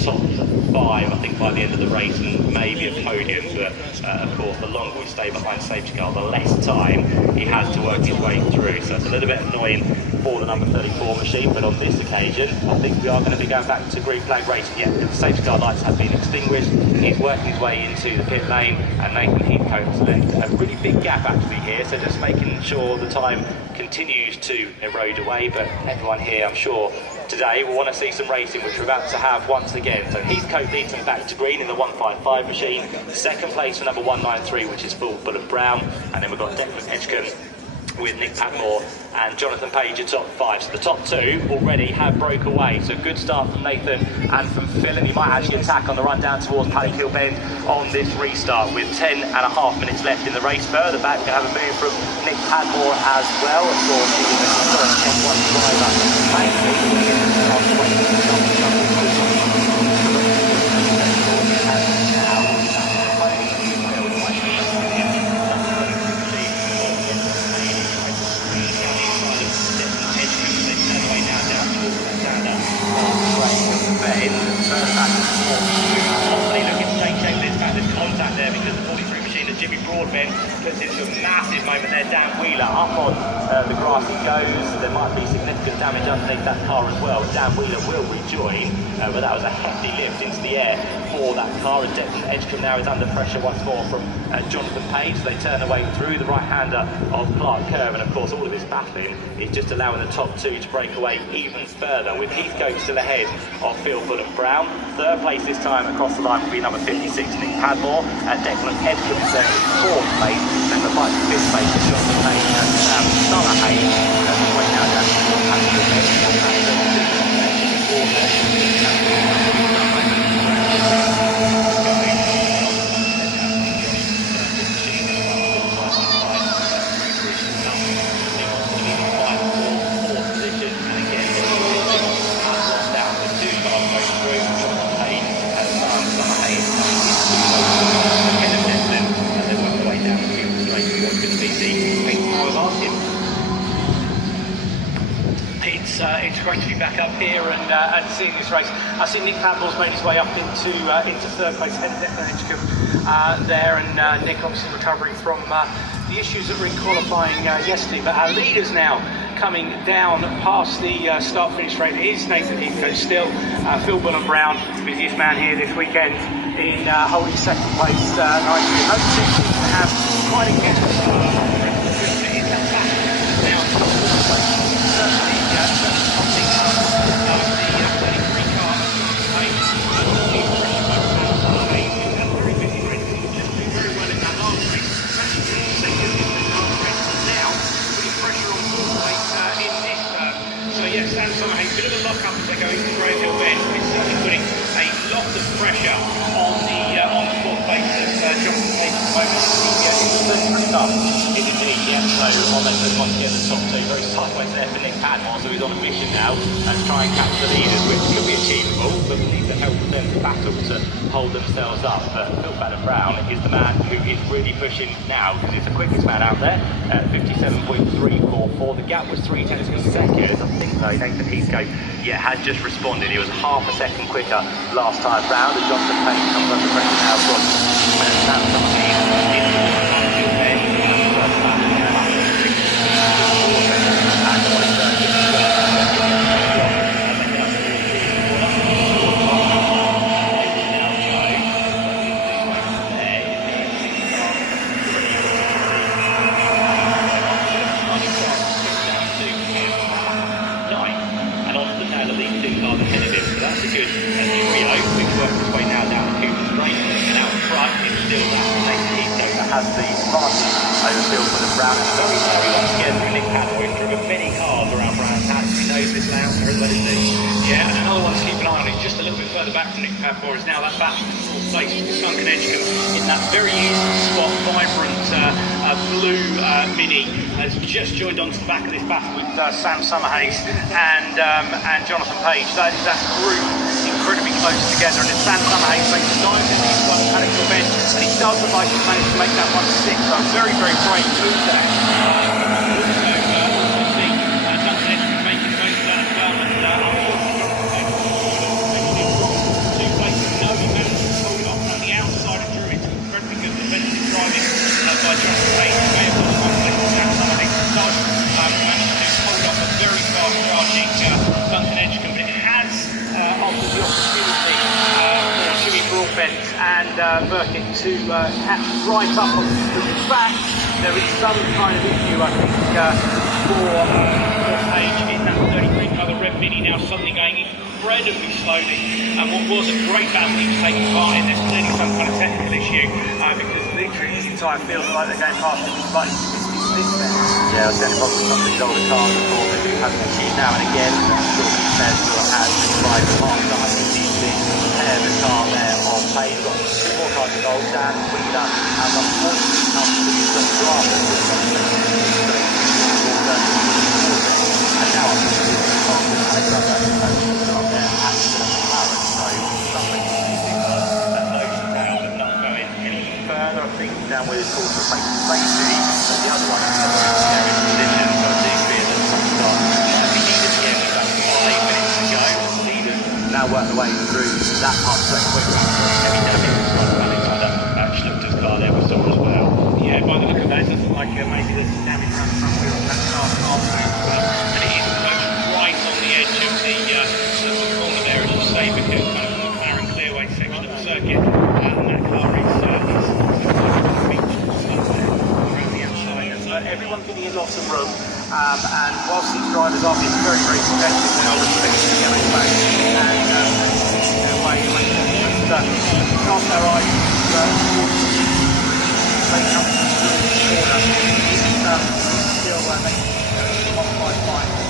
top 5 I think by the end of the race, and maybe a podium, but of course the longer we stay behind the safety car, the less time he has to work his way through. So it's a little bit annoying for the number 34 machine, but on this occasion I think we are going to be going back to green flag racing yet, because the safety car lights have been extinguished. He's working his way into the pit lane, and Nathan Heathcote's left a really big gap actually here, so just making sure the time continues to erode away. But everyone here, I'm sure, today will want to see some racing, which we're about to have once again. So Heathcote leads him back to green in the 155 machine. Second place for number 193, which is Fulham Brown, and then we've got Declan Edgecombe with Nick Padmore and Jonathan Page at top 5. So the top 2 already have broke away. So good start from Nathan and from Phil, and he might actually attack on the run down towards Paddock Hill Bend on this restart with 10.5 minutes left in the race. Further back, we have a move from Nick Padmore as well. Of course, he was the first F1 There's contact there because the 43 machine that Jimmy Broadbent puts into a massive moment there. Dan Wheeler up on the grass he goes. There might be significant damage underneath that car as well. Dan Wheeler will rejoin, but that was a hefty lift into the air for that car. And Declan Edgecombe now is under pressure once more from Jonathan Page. They turn away through the right-hander of Clark Kerr, and of course all of this battling is just allowing the top 2 to break away even further, with Heathcote still ahead of Phil Fulham-Brown. Third place this time across the line will be number 56, Nick Padmore, and Declan Edgecombe is in 4th place, then the fight for 5th place is Jonathan Page and Sam Summerhayes. Right now down It's great to be back up here and seeing this race. I see Nick Padmore's made his way up into 3rd place, ahead of Declan Edgecombe there, and Nick obviously recovering from the issues that were in qualifying yesterday. But our leaders now coming down past the start-finish straight is Nathan Heathcote still. Phil Fulham-Brown, busiest man here this weekend, in holding 2nd place nicely. Those 6 seem to have quite a gap. Sam Summerhayes, a bit of a lock-up as they go into Graham Hill Bend. It's certainly putting a lot of pressure on the 4th place of Jonathan Page at the moment. So on those ones to get the top 2, very sideways there for Nick Padmore, so he's on a mission now to try and catch the leaders, which could be achievable, but we need to help them to battle to hold themselves up. Phil Fulham-Brown is the man who is really pushing now, because he's the quickest man out there at 57.344. The gap was 3/10 of a second. I think though Nathan Heathcote has just responded. He was half a second quicker last time round, and Jonathan Page comes under pressure now from Sam Summerhayes. Has the advantage over Phil Fulham-Brown. It's very hairy once again through Nick Padmore. He's driven many cars around Brands Hatch. He knows this layout very well indeed. Yeah, and another one to keep an eye on is just a little bit further back from Nick Padmore is now that battle for 4th place with Duncan Edgecombe in that very easy spot, vibrant blue Mini has just joined onto the back of this battle with Sam Summerhayes and Jonathan Page. That group incredibly close together, and as Sam Summerhayes makes a dive in this one, Paddock Hill Bend, and he does look like he's managed to make that 1-6. So a very, very brave move there. By Jonathan Page, may have lost 1 place to Sam Summerhayes. Managed to hold off a very fast charging Duncan Edgecombe, but it has offered the opportunity for Jimmy Broadbent and Burkett to catch right up on the street. In fact, there is some kind of issue, I think, for Page in that 33 colour red Mini now suddenly going incredibly slowly. And what was a great battle he was taking part in, there's clearly some kind of technical issue because literally the entire field like they're going past him, but this then? Yeah, that's the only problem with some of these older cars, of course. They do have an issue now and again. Shortly says we'll have to drive the mark that I think needs to prepare the car there on pace. We've got two more cars involved, Dan Wheeler, and unfortunately comes to the drama. And now I'm going to do the car with another up there at the McLaren. So something to do and those around and not going any further. I think Dan Wheeler's called for replacement safety, but the other one is in position. So I do fear that something's got he needed to get about 5 minutes ago. Stephen now worked the way through that part so quickly. Heavy damage from running by that Schluchter's car there we saw as well. Yeah, by the look of that, it doesn't like maybe there's damage around the front wheel of that car And it is right on the edge of the corner there, as you say, because kind of on the McLaren clearway section of the circuit, and that car is around the outside. So everyone's getting in lots of room, and whilst these drivers are being very, very competitive now, respecting the other way, and their way, cast our eyes towards they come to the corner. It's still making top 5 lines.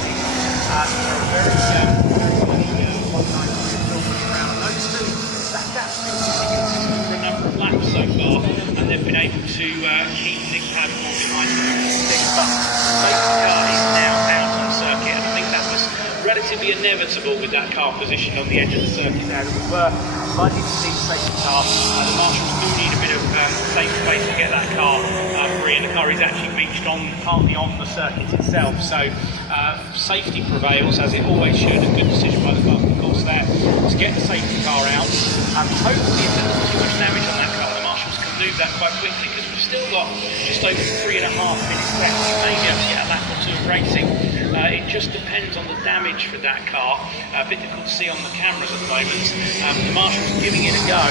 So very, very 190 around. Notice that gap's been For a number of laps so far, and they've been able to keep Nick Padmore behind them. But safety car is now out on circuit, and I think that was relatively inevitable with that car positioned on the edge of the circuit there. we were likely to see the safety car. The marshals do need a bit of safe space to get that car free, and the car is actually beached on partly on the circuit itself. So safety prevails, as it always should. A good decision by the Fast and Course there to get the safety car out. Hopefully, if there's not too much damage on that car, the marshals can move that quite quickly, because we've still got just over 3.5 minutes left. We may be able to get a lap or two of racing. It just depends on the damage for that car. A bit difficult to see on the cameras at the moment. The marshals giving it a go.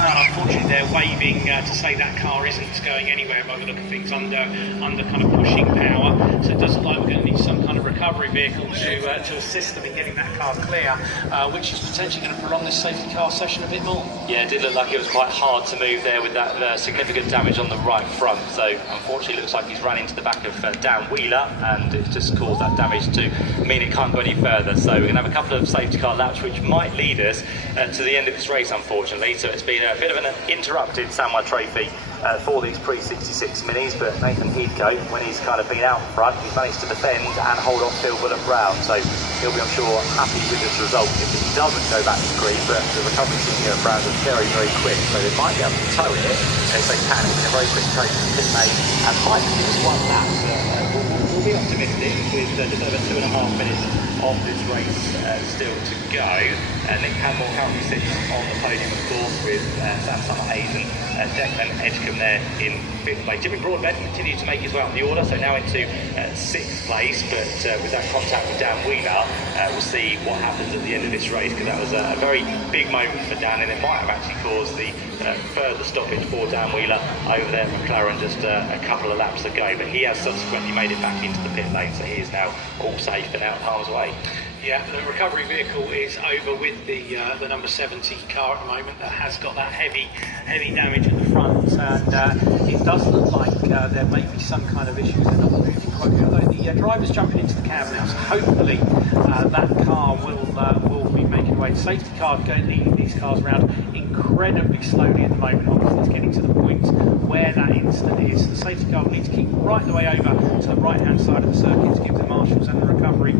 Unfortunately, they're waving to say that car isn't going anywhere by the look of things under kind of pushing power. So it does look like we're going to need some kind of recovery vehicle to assist them in getting that car clear, which is potentially going to prolong this safety car session a bit more. Yeah, it did look like it was quite hard to move there with that significant damage on the right front. So unfortunately, it looks like he's run into the back of Dan Wheeler, and it's just caused that damage to mean it can't go any further. So we're going to have a couple of safety car laps, which might lead us to the end of this race, unfortunately. So it's been a bit of an interrupted Sanwa Trophy for these pre-66 minis, but Nathan Heathcote, when he's kind of been out front, he's managed to defend and hold off Phil Bullock-Brown, so he'll be, I'm sure, happy with this result if he doesn't go back to green. But the recovery team here at Brown is very, very quick, so they might be able to tow it if they can in a very quick tow to the pit lane, and might give us one lap. We'll be optimistic with just over 2.5 minutes of this race still to go. Nick Padmore currently sits on the podium, of course, with Sam Summerhays and Declan Edgecombe there in 5th place. Jimmy Broadbent continued to make his way up the order, so now into 6th place, but with that contact with Dan Wheeler, we'll see what happens at the end of this race, because that was a very big moment for Dan, and it might have actually caused the further stoppage for Dan Wheeler over there at McLaren just a couple of laps ago, but he has subsequently made it back into the pit lane, so he is now all safe and out of harm's way. Yeah, the recovery vehicle is over with the number 70 car at the moment that has got that heavy damage at the front, and it does look like there may be some kind of issues. They're not moving quite good, although the driver's jumping into the cab now, so hopefully that car will be making way. The safety car leading these cars around incredibly slowly at the moment. Obviously, it's getting to the point where that instant is. The safety car will need to keep right the way over to the right-hand side of the circuit to give the marshals and the recovery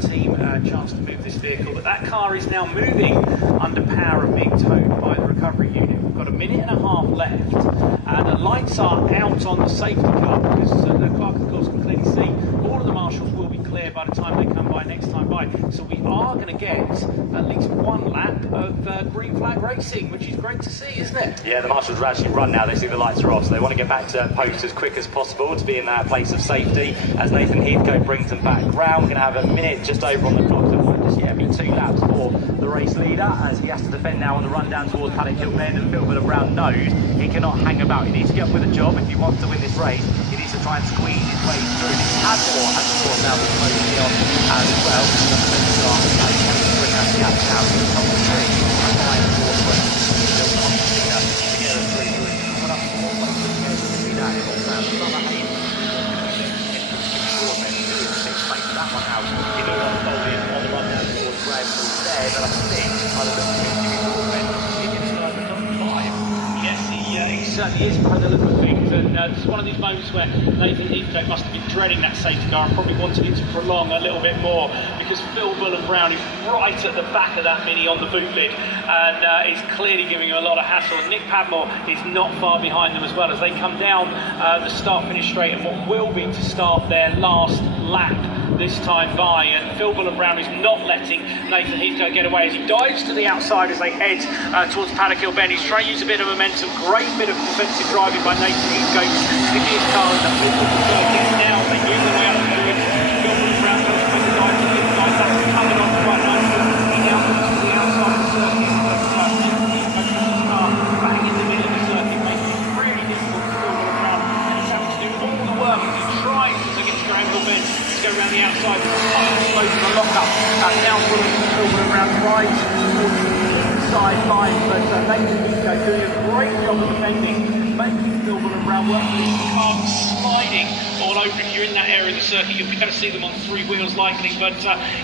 team a chance to move this vehicle. But that car is now moving under power of being towed by the recovery unit. We've got 1.5 minutes left, and the lights are out on the safety car, because the clerk, of course, can clearly see all of the marshals will be clear by the time they come by next time by. So we are going to get at least one lap of green flag racing, which is great to see, isn't it? Yeah, the marshals are actually run now. They see the lights are off, so they want to get back to post as quick as possible to be in that place of safety as Nathan Heathcote brings them back round. We're going to have a minute just over on the clock, so it might just be 2 laps for the race leader, as he has to defend now on the run down towards Paddock Hill Bend, and Phil Bullock-Brown knows he cannot hang about. He needs to get up with a job if he wants to win this race. He needs to try and squeeze his way through. Padmore has of course now been closing on as well. Together 3 coming up 4 minutes to be that. he is by the look of things, and this is one of these moments where Nathan Heathcote must have been dreading that safety car and probably wanted it to prolong a little bit more, because Phil Bullen-Brown is right at the back of that Mini on the boot lid, and is clearly giving him a lot of hassle. And Nick Padmore is not far behind them as well, as they come down the start-finish straight and what will be to start their last lap this time by. And Phil Bullen-Brown is not letting Nathan Heathcote get away as he dives to the outside as they head towards Paddock Hill Bend. He's trying to use a bit of momentum. Great bit of defensive driving by Nathan Heathcote to get his car in the middle of the circuit. Now they move their way out of the woods. Phil Bullen-Brown goes to make the dive to the inside. That's coming off quite nicely. He now moves to the outside of the circuit. But Heathcote puts his car back in the middle of the circuit, making it really difficult for Phil Bullen-Brown. And he's having to do all the work as he tries to get to Granville Bend. Go around the outside, slow to the lockup. Now Phil Bullen-Brown tries towards the inside line, but Nathan Heathcote doing a great job of defending, making Phil Bullen-Brown work with his car sliding all over. If you're in that area of the circuit, you'll be able to see them on three wheels likely, but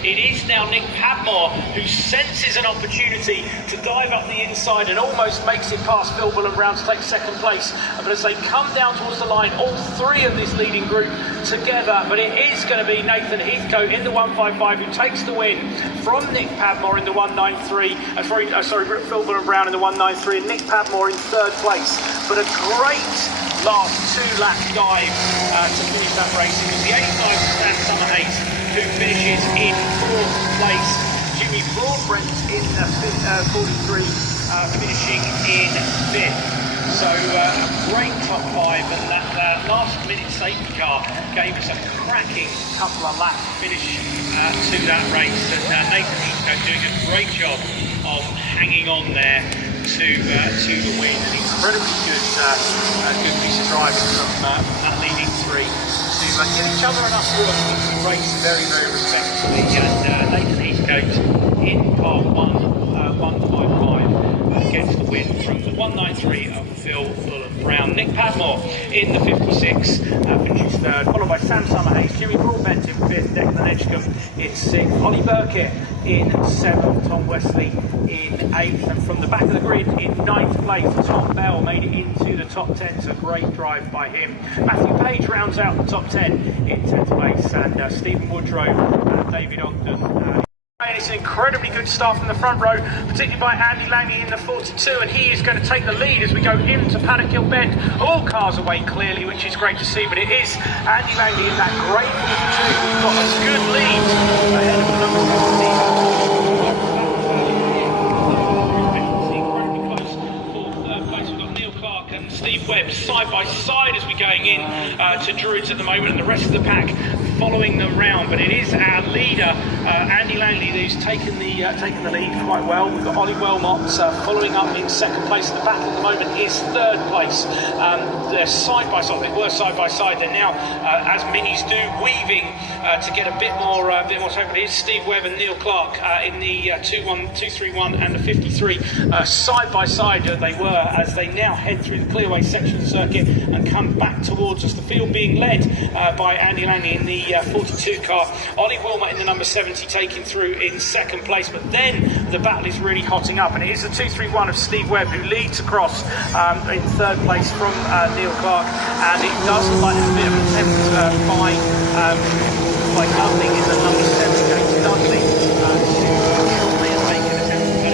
it is now Nick Padmore who senses an opportunity to dive up the inside and almost makes it past Phil Bullen-Brown to take second place. But as they come down towards the line, all three of this leading group together, but it is going to be Nathan Heathcote in the 155 who takes the win from Nick Padmore in the 193. Phil Bullen-Brown in the 193 and Nick Padmore in third place. But a great last two-lap dive to finish that race. It was the 85 Sam Summerhays who finishes in fourth place. Jimmy Broadbent in 43 finishing in fifth. So a great top five, and that last-minute safety car gave us a cracking couple of laps finish to that race. And Nathan Heathcote doing a great job of hanging on there to the win. An incredibly good piece of driving from that leading three to give each other enough work to race very, very respectfully. And Nathan Heathcote in part 155 gets the win from the 193 of Phil Bullen-Brown. Nick Padmore in the 56 finishes third, followed by Sam Summerhays, Jimmy Broadbent in fifth, Declan Edgecombe in sixth, Ollie Burkett in seventh, Tom Wesley in eighth, and from the back of the grid in ninth place, Tom Bell made it into the top 10. It's a great drive by him. Matthew Page rounds out the top 10 in 10th place, and Stephen Woodrow and David Ogden. And it's an incredibly good start from the front row, particularly by Andy Langley in the 42, and he is going to take the lead as we go into Paddock Hill Bend. All cars away clearly, which is great to see, but it is Andy Langley in that great 42 who's got a good lead ahead of the number 17. Steve Webb side by side as we're going in to Druids at the moment, and the rest of the pack following them round. But it is our leader, Andy Langley, who's taken the lead quite well. We've got Ollie Wilmot following up in second place. The battle at the moment is third place. They're side by side. They were side by side. They're now, as minis do, weaving to get a bit more time. Here's Steve Webb and Neil Clark in the 231 and the 53 side by side. They were, as they now head through the clearway section of the circuit and come back towards us. The field being led by Andy Langley in the 42 car. Ollie Wilmot in the number 70 taking through in second place. But then the battle is really hotting up, and it is the 231 of Steve Webb who leads across in third place from Neil Clark, and it does look like a bit of an attempt by Dudley in the number 7, James Dudley, to shortly make an attempt to get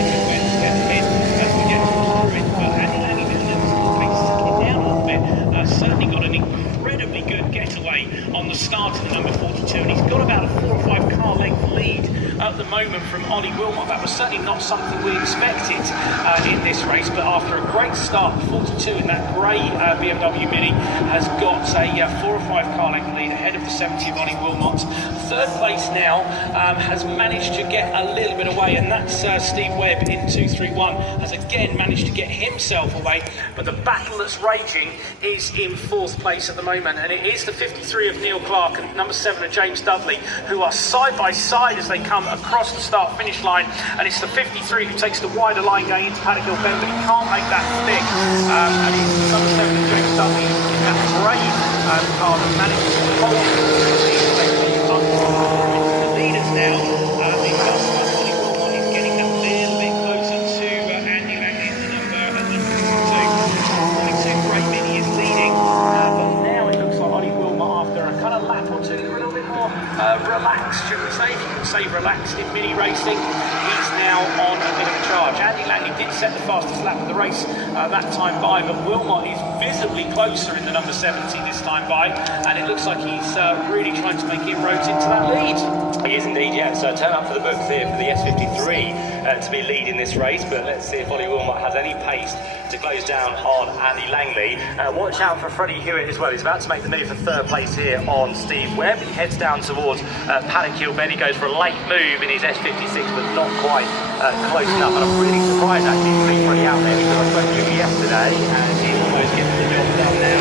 ahead as we get through it. But Andy Langley settling down a little bit, certainly got an incredibly good getaway on the start of the number 42, and he's got about a 4 or 5 car length lead at the moment from Ollie Wilmot. That was certainly not something we expected in this race, but after a great start, 42 in that grey BMW Mini has got a 4 or 5 car length lead ahead of the 70 of Ollie Wilmot. Third place now has managed to get a little bit away, and that's Steve Webb in 231 has again managed to get himself away, but the battle that's raging is in fourth place at the moment, and it is the 53 of Neil Clark and number 7 of James Dudley who are side by side as they come across the start finish line, and it's the 53 who takes the wider line going into Paddock Hill Bend, but he can't make that stick, and it's number 7 of James Dudley in that brave car that manages to hold the leaders now. Ollie Wilmot is getting that little bit closer to Andy Langley in the number 2. 42 great relaxed, should we say? If you can say relaxed in mini racing, he's now on a bit of a charge. Andy Langley did set the fastest lap of the race that time by, but Wilmot is visibly closer in the number 70 this time by, and it looks like he's really trying to make inroads into that lead. He is indeed, yeah. So turn up for the books here for the S53 to be leading this race, but let's see if Ollie Wilmot has any pace to close down on Andy Langley. Watch out for Freddie Hewitt as well. He's about to make the move for third place here on Steve Webb. He heads down towards Paddock Hill Bend. He goes for a late move in his S56, but not quite close enough. And I'm really surprised actually to see Freddie out there, because I spoke to him yesterday and he almost gets the job done now.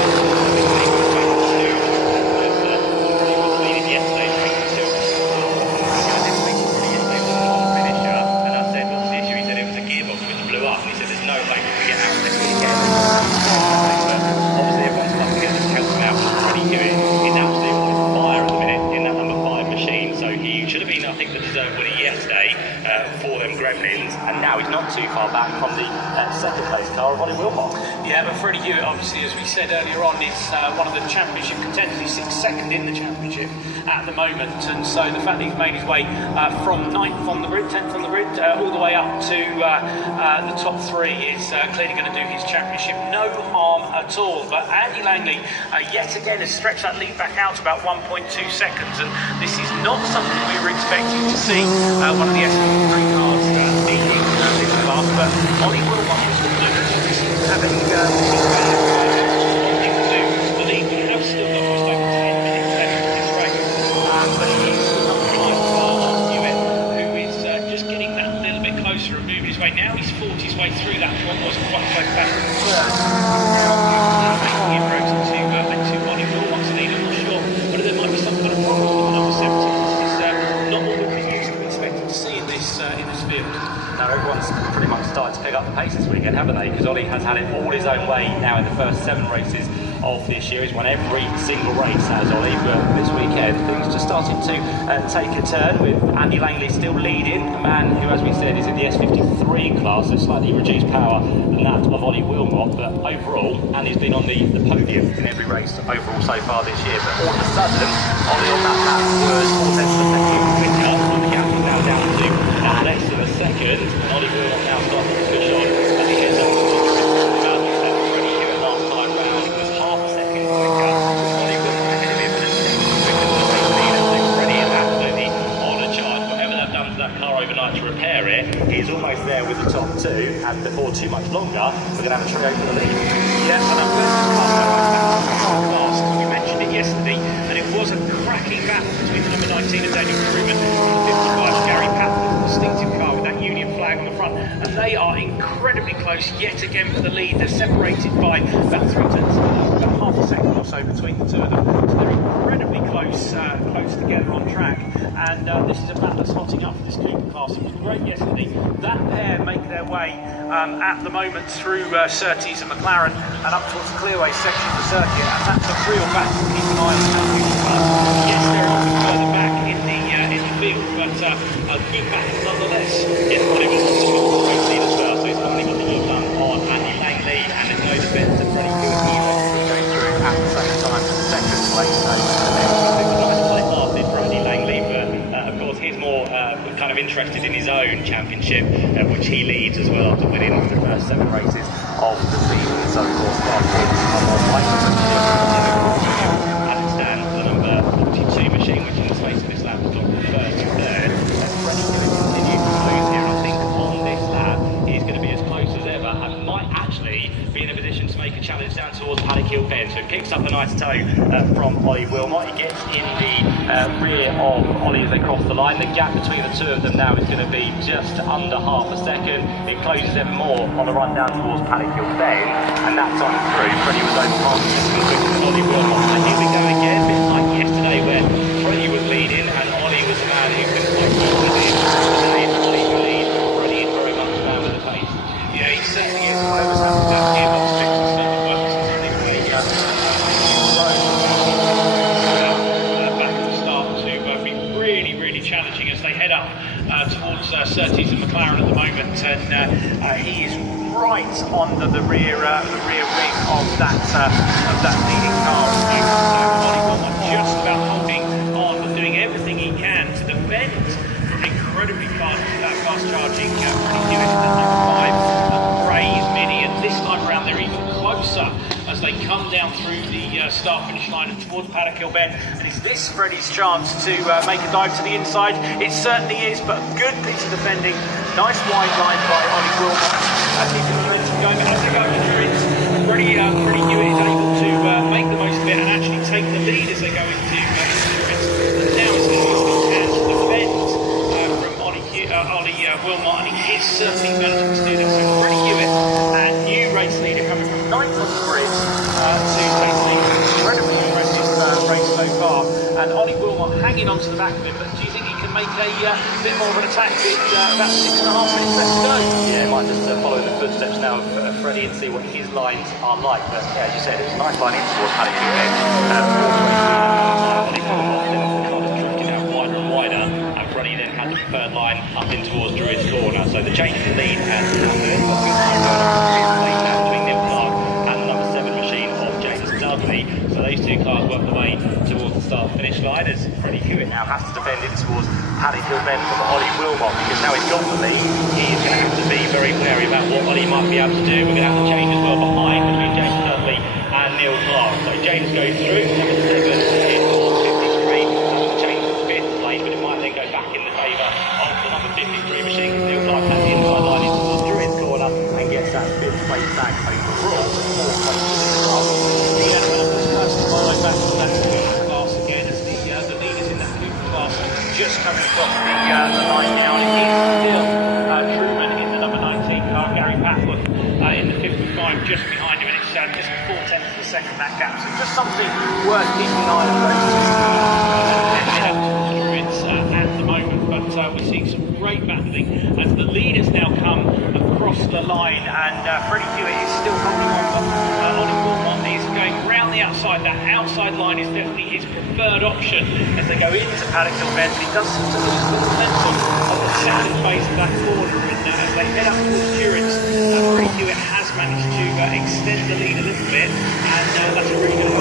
And now he's not too far back from the second place car of Ollie Wilmot. Yeah, but Freddie Hewitt, obviously, as we said earlier on, is one of the championship contenders. He sits second in the championship at the moment, and so the fact that he's made his way from 9th on the grid, 10th on the grid, all the way up to the top three is clearly going to do his championship no harm at all. But Andy Langley, yet again, has stretched that lead back out to about 1.2 seconds, and this is not something we were expecting to see one of the S3 cars leading this class, but Ollie Wilmot is going to have any to do. The lead we have still got just over 10 minutes left in this race, but he is Hewitt, who is just getting that little bit closer and moving his way. Now he's fought his way through that what was quite close back to the third. Making inroads into Ollie Wilmot's lead. I'm not sure whether there might be some kind of problems with the number 70. This is not what we've been used to expecting to see in this field. Now everyone's pretty much started to pick up the pace this weekend, haven't they? Because Ollie has had it all his own way now in the first 7 races of this year. He's won every single race, has Ollie, but this weekend things just started to take a turn, with Andy Langley still leading, a man who, as we said, is in the S53 class, so slightly reduced power than that of Ollie Wilmot, but overall, Andy's been on the podium in every race overall so far this year. But all of a sudden, Ollie on that lap was 4 tenths of a second quicker, and the gap is now down to less than a second. Ollie Wilmot now starting to push on as he heads up to the Freddie Hewitt last time round. It was half a second quicker. Ollie Wilmot ahead of him, but a second quicker than the race leader. So Freddie is absolutely on a charge. Whatever they've done to that car overnight to repair it, he's almost there with the top 2, and before too much longer, we're going to have a trio for the lead. Yeah, and I'm going to class, because we mentioned it yesterday, and it was a cracking battle between the number 19 of Daniel Truman and the 55 Gary Patton, distinctive car with that Union flag on the front, and they are incredibly close yet again for the lead. They're separated by about 3 tenths, about half a second or so between the two of them, so they're incredibly close together on track, and this is a battle that's hotting up for this Cooper class. It was great yesterday. That pair make their way at the moment through Surtees and McLaren and up towards the Clearway section of the circuit, and that's a real battle to keep an eye on that Cooper class. Yes, they're a little further back in the field, but a good battle nonetheless. Yes, but it was a great lead as well, so he's finally got the job done on Andy Langley, and there's no defence to Freddie Hewitt either. He goes through at the same time to the second place, so nice play lasted for Andy Langley, but of course he's more kind of interested in his own championship, which he leads as well after winning the first 7 races of the season. So of course, as it stands, the number 42 machine, which in the space of this lap has got first and third. Freddie's going to continue to lose here, and I think on this lap he's going to be as close as ever, and might actually be in a position to make a challenge down towards Paddock Hill Bend. So it picks up a nice toe from Ollie Wilmot. He gets in the rear of Ollie as they cross the line. The gap between the two of them now is going to be just under half a second. It closes even more on the run down towards Paddock Hill Bend, and that's on through. Freddie was over Ollie Wilmot. And here we go again, a bit like yesterday where Freddie was leading and Ollie was the man who could quite confidently today. Ollie will lead. Freddie is very much down with the pace. Yeah, he certainly is. Whatever's happened to that gearbox fix has started working since I think we back at the start to be really challenging as they head up towards Surtees and McLaren at the moment, and he is right on the rear wing of that leading car. Ollie Wilmot just about holding on, but doing everything looking towards Paddock Hill Bend. And is this Freddie's chance to make a dive to the inside? It certainly is, but a good piece of defending. Nice wide line by Ollie Wilmot. Keeping the momentum going, but as they go into it, Freddie Hewitt is able to make the most of it and actually take the lead as they go into endurance. And now it's going to be a chance to defend from Ollie Wilmot, and he is certainly managing to do that. So Freddie Hewitt, new race leader, coming from 9th on the grid to take the lead. Incredibly impressive race so far. And Ollie Wilmot hanging on to the back of him, but do you think he can make a bit more of an attack with about 6.5 minutes left to go? Yeah, might just follow the footsteps now of Freddie and see what his lines are like. But yeah, as you said, it's a nice line in towards Paddock Hill Bend. Drifted out wider and wider, and Freddie then had the preferred line up in towards Druids Corner. So the change in lead and between Neil Clark and the number 7 machine of James Dudley. So those two cars work their way towards the start-finish line as Freddie Hewitt now has to defend in towards Paddock Hill Bend from Ollie Wilmot, because now he's got the lead. He's going to have to be very wary about what Ollie might be able to do. We're going to have to change as well behind between James Dudley and Neil Clark. So James goes through, number 7 in towards 53, change to the 5th lane, but it might then go back in the favour of the number 53 machine. Neil Clark has the inside line in towards Druids Corner and gets that 5th place back overall. 4 places in the class. Class again as the leaders in that Cooper class just coming across the line now, and it is still Truman in the number 19 car, Gary Patwood in the 55 just behind him, and it's just 4/10 of a second that gap, so just something worth keeping an eye on those Druids at the moment. But we're seeing some great battling as the leaders now come across the line, and Freddie Hewitt is still holding on, but Ollie Wilmot is going round the outside. That outside line is definitely his preferred option as they go into Paddock Hill Bend. He does seem to lose the momentum of the second phase of that corner, and as they head up towards Durance, Freddie Hewitt has managed to extend the lead a little bit, and that's a really good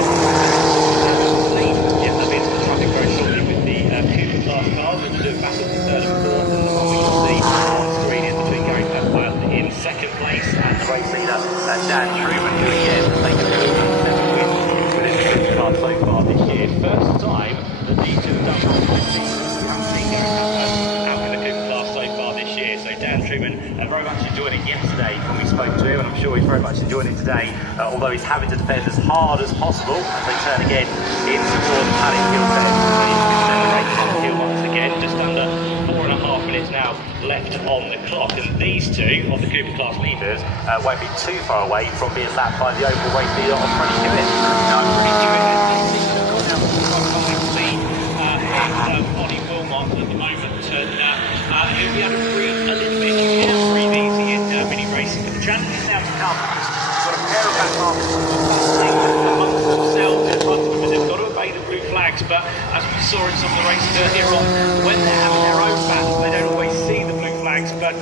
lead. Yeah, that means the traffic very shortly with the Cooper class cars, which do back up to 3rd and 4th, and the one we can see on the screen is between Gary Patwood in 2nd place and the race leader Dan Truman, who again has taken the 7 wins within the Cooper class so far this year. First time that these two have done out in the Cooper class so far this year. So Dan Truman very much enjoyed it yesterday when we spoke to him, and I'm sure he's very much enjoying it today, although he's having to defend as hard as possible as they turn again into towards Paddock Hill Bend. Once again, just under 4.5 minutes now left on the clock, and these two of the Cooper class leaders won't be too far away from being lapped by the overall race leader of Freddie Hewitt. Freddie Hewitt has gone down the lead Ollie Wilmot at the moment, and he'll be able to breathe a little bit. You can breathe easy in mini racing, but the challenge is now to come. You've got a pair of back markers amongst themselves in front of them, and they've got to obey the blue flags. But as we saw in some of the races earlier on, when they're having their own battle, they don't always see the blue flags. But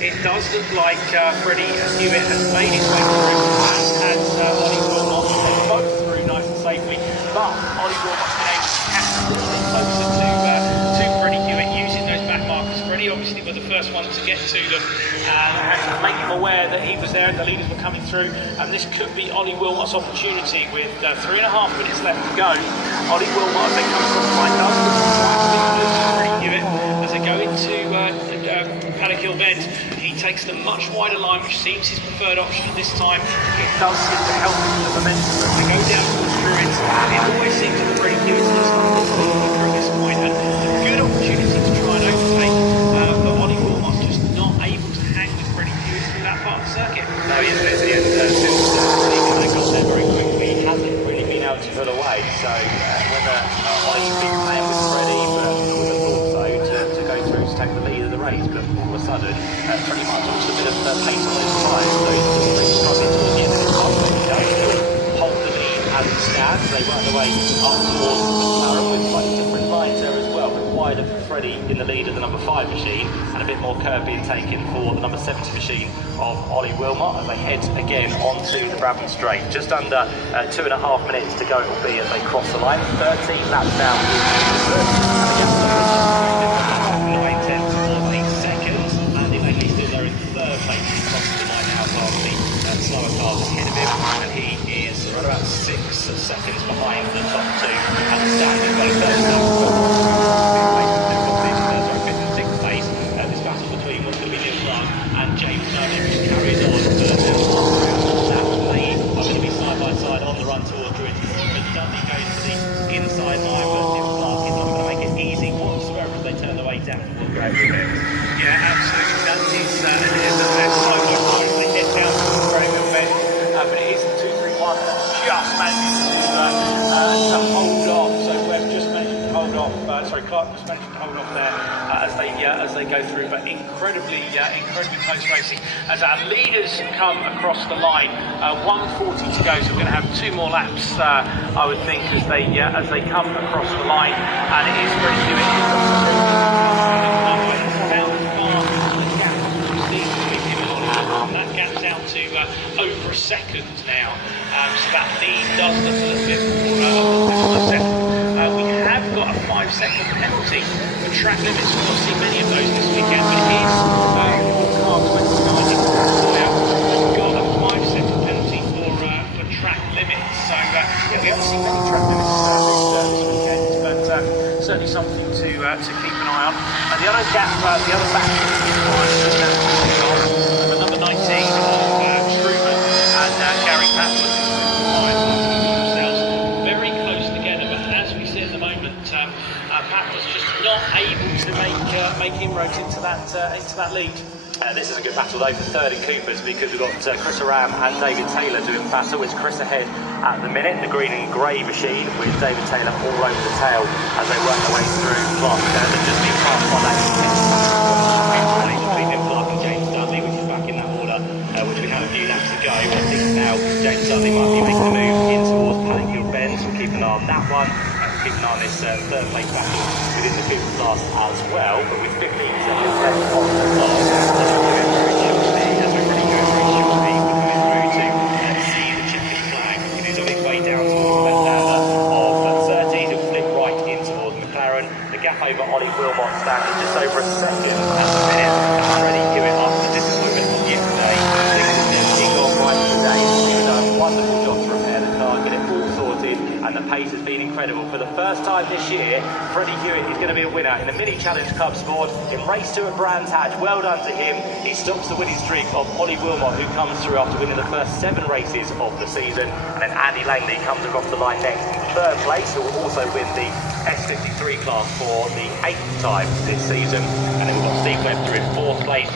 it does look like Freddie Hewitt has made his way through, as has Ollie Wilmot. They're both through nice and safely, but Ollie Wilmot's been able to catch a little bit closer to Freddie Hewitt using those back markers. Freddie obviously was the first one to get to them and to make him aware that he was there and the leaders were coming through, and this could be Ollie Wilmot's opportunity with 3.5 minutes left to go. Ollie Wilmot, as they come across the line, does look to Freddie Hewitt as they go into Paddock Hill Bend. He takes the much wider line, which seems his preferred option at this time. It does seem to help the momentum as they go down towards Druids. It always seems that Freddie Hewitt is at this point, and a good opportunity to try and overtake, but Ollie Wilmot's just not able to hang with Freddie Hewitt through that part of the circuit. No, he isn't. Since they got there very quickly, he hasn't really been able to pull away. So whether Ollie's been playing with Freddie, but I would have thought so, to go through to take the lead of the race, but all of a sudden, pretty much lost a bit of pace on those tyres. So he's struggling towards the end of his run, but he does still hold the lead as it stands. They work their way up towards McLaren with slightly different lines there as well, with wider for Freddie in the lead of the number 5 machine, and a bit more curve being taken for the number 70 machine of Ollie Wilmot as they head again onto the Brabham Straight. Just under 2.5 minutes to go it will be as they cross the line. 13 laps down. 9/10 of a second, and he's still there in 3rd place. He's crossing the line now past the slower cars ahead of him, and he is right about 6 seconds behind the top two at the standard. Well, first fifth and sixth place. This battle between what's going to be Neil Clark and James Dudley, which carries on. That lead are going to be side by side on the run towards Druid. But Dudley goes to the inside line, but Neil Clark is not going to make it easy whatsoever as they turn the way down. Yeah, absolutely. That is there's so much time to hit down to the Greyville bend, but it is the 231 just managed to hold off. So Webb just managed to hold off. Clark just managed to hold off there as they go through. But incredibly close racing as our leaders come across the line. 140 to go, so we're going to have 2 more laps, I would think, as they come across the line, and it is pretty good. That gap's down to over a second now, so that lead does look a little bit more second. We have got a 5-second penalty for track limits. We'll not see many of those this weekend, but it is car 29 in Sawyer. We've got a 5-second penalty for track limits, so we haven't seen many track limits this weekend, but certainly something to keep an eye on. And the other gap, the other battle number 19 of Truman and Gary Patton themselves very close together, but as we see at the moment, Pat was just not able to make inroads into that lead. This is a good battle though for third in Coopers, because we've got Chris Aram and David Taylor doing battle. It's Chris ahead at the minute, the green and grey machine, with David Taylor all over the tail as they work their way through Clark. They've just been passed by that between Neil Clark and James Dudley, which is back in that order, which we have a few laps to go. I think now James Dudley might be making a move in towards Paddock Bend, so we'll keep an eye on that one. Keep an eye on this third place battle within the Cooper class as well, but with 15 seconds left on the clock, as we're really going through shortly, we're coming through to see the checkered flag. It is on its way down towards the left hander of 30. It'll flip right in towards McLaren. The gap over Ollie Wilmot stands at just over a second at the minute, and already Hewitt after the disappointment of yesterday. Things on right today. He's done a wonderful job to repair the car, get it all sorted, and the pace has been incredible. For the first time this year, Freddie Hewitt is going to be a winner in the Mini Challenge Club Sport in race 2 at Brands Hatch. Well done to him. He stops the winning streak of Ollie Wilmot, who comes through after winning the first 7 races of the season. And then Andy Langley comes across the line next in third place, who will also win the S53 class for the 8th time this season. And then we've got Steve Webster in 4th place.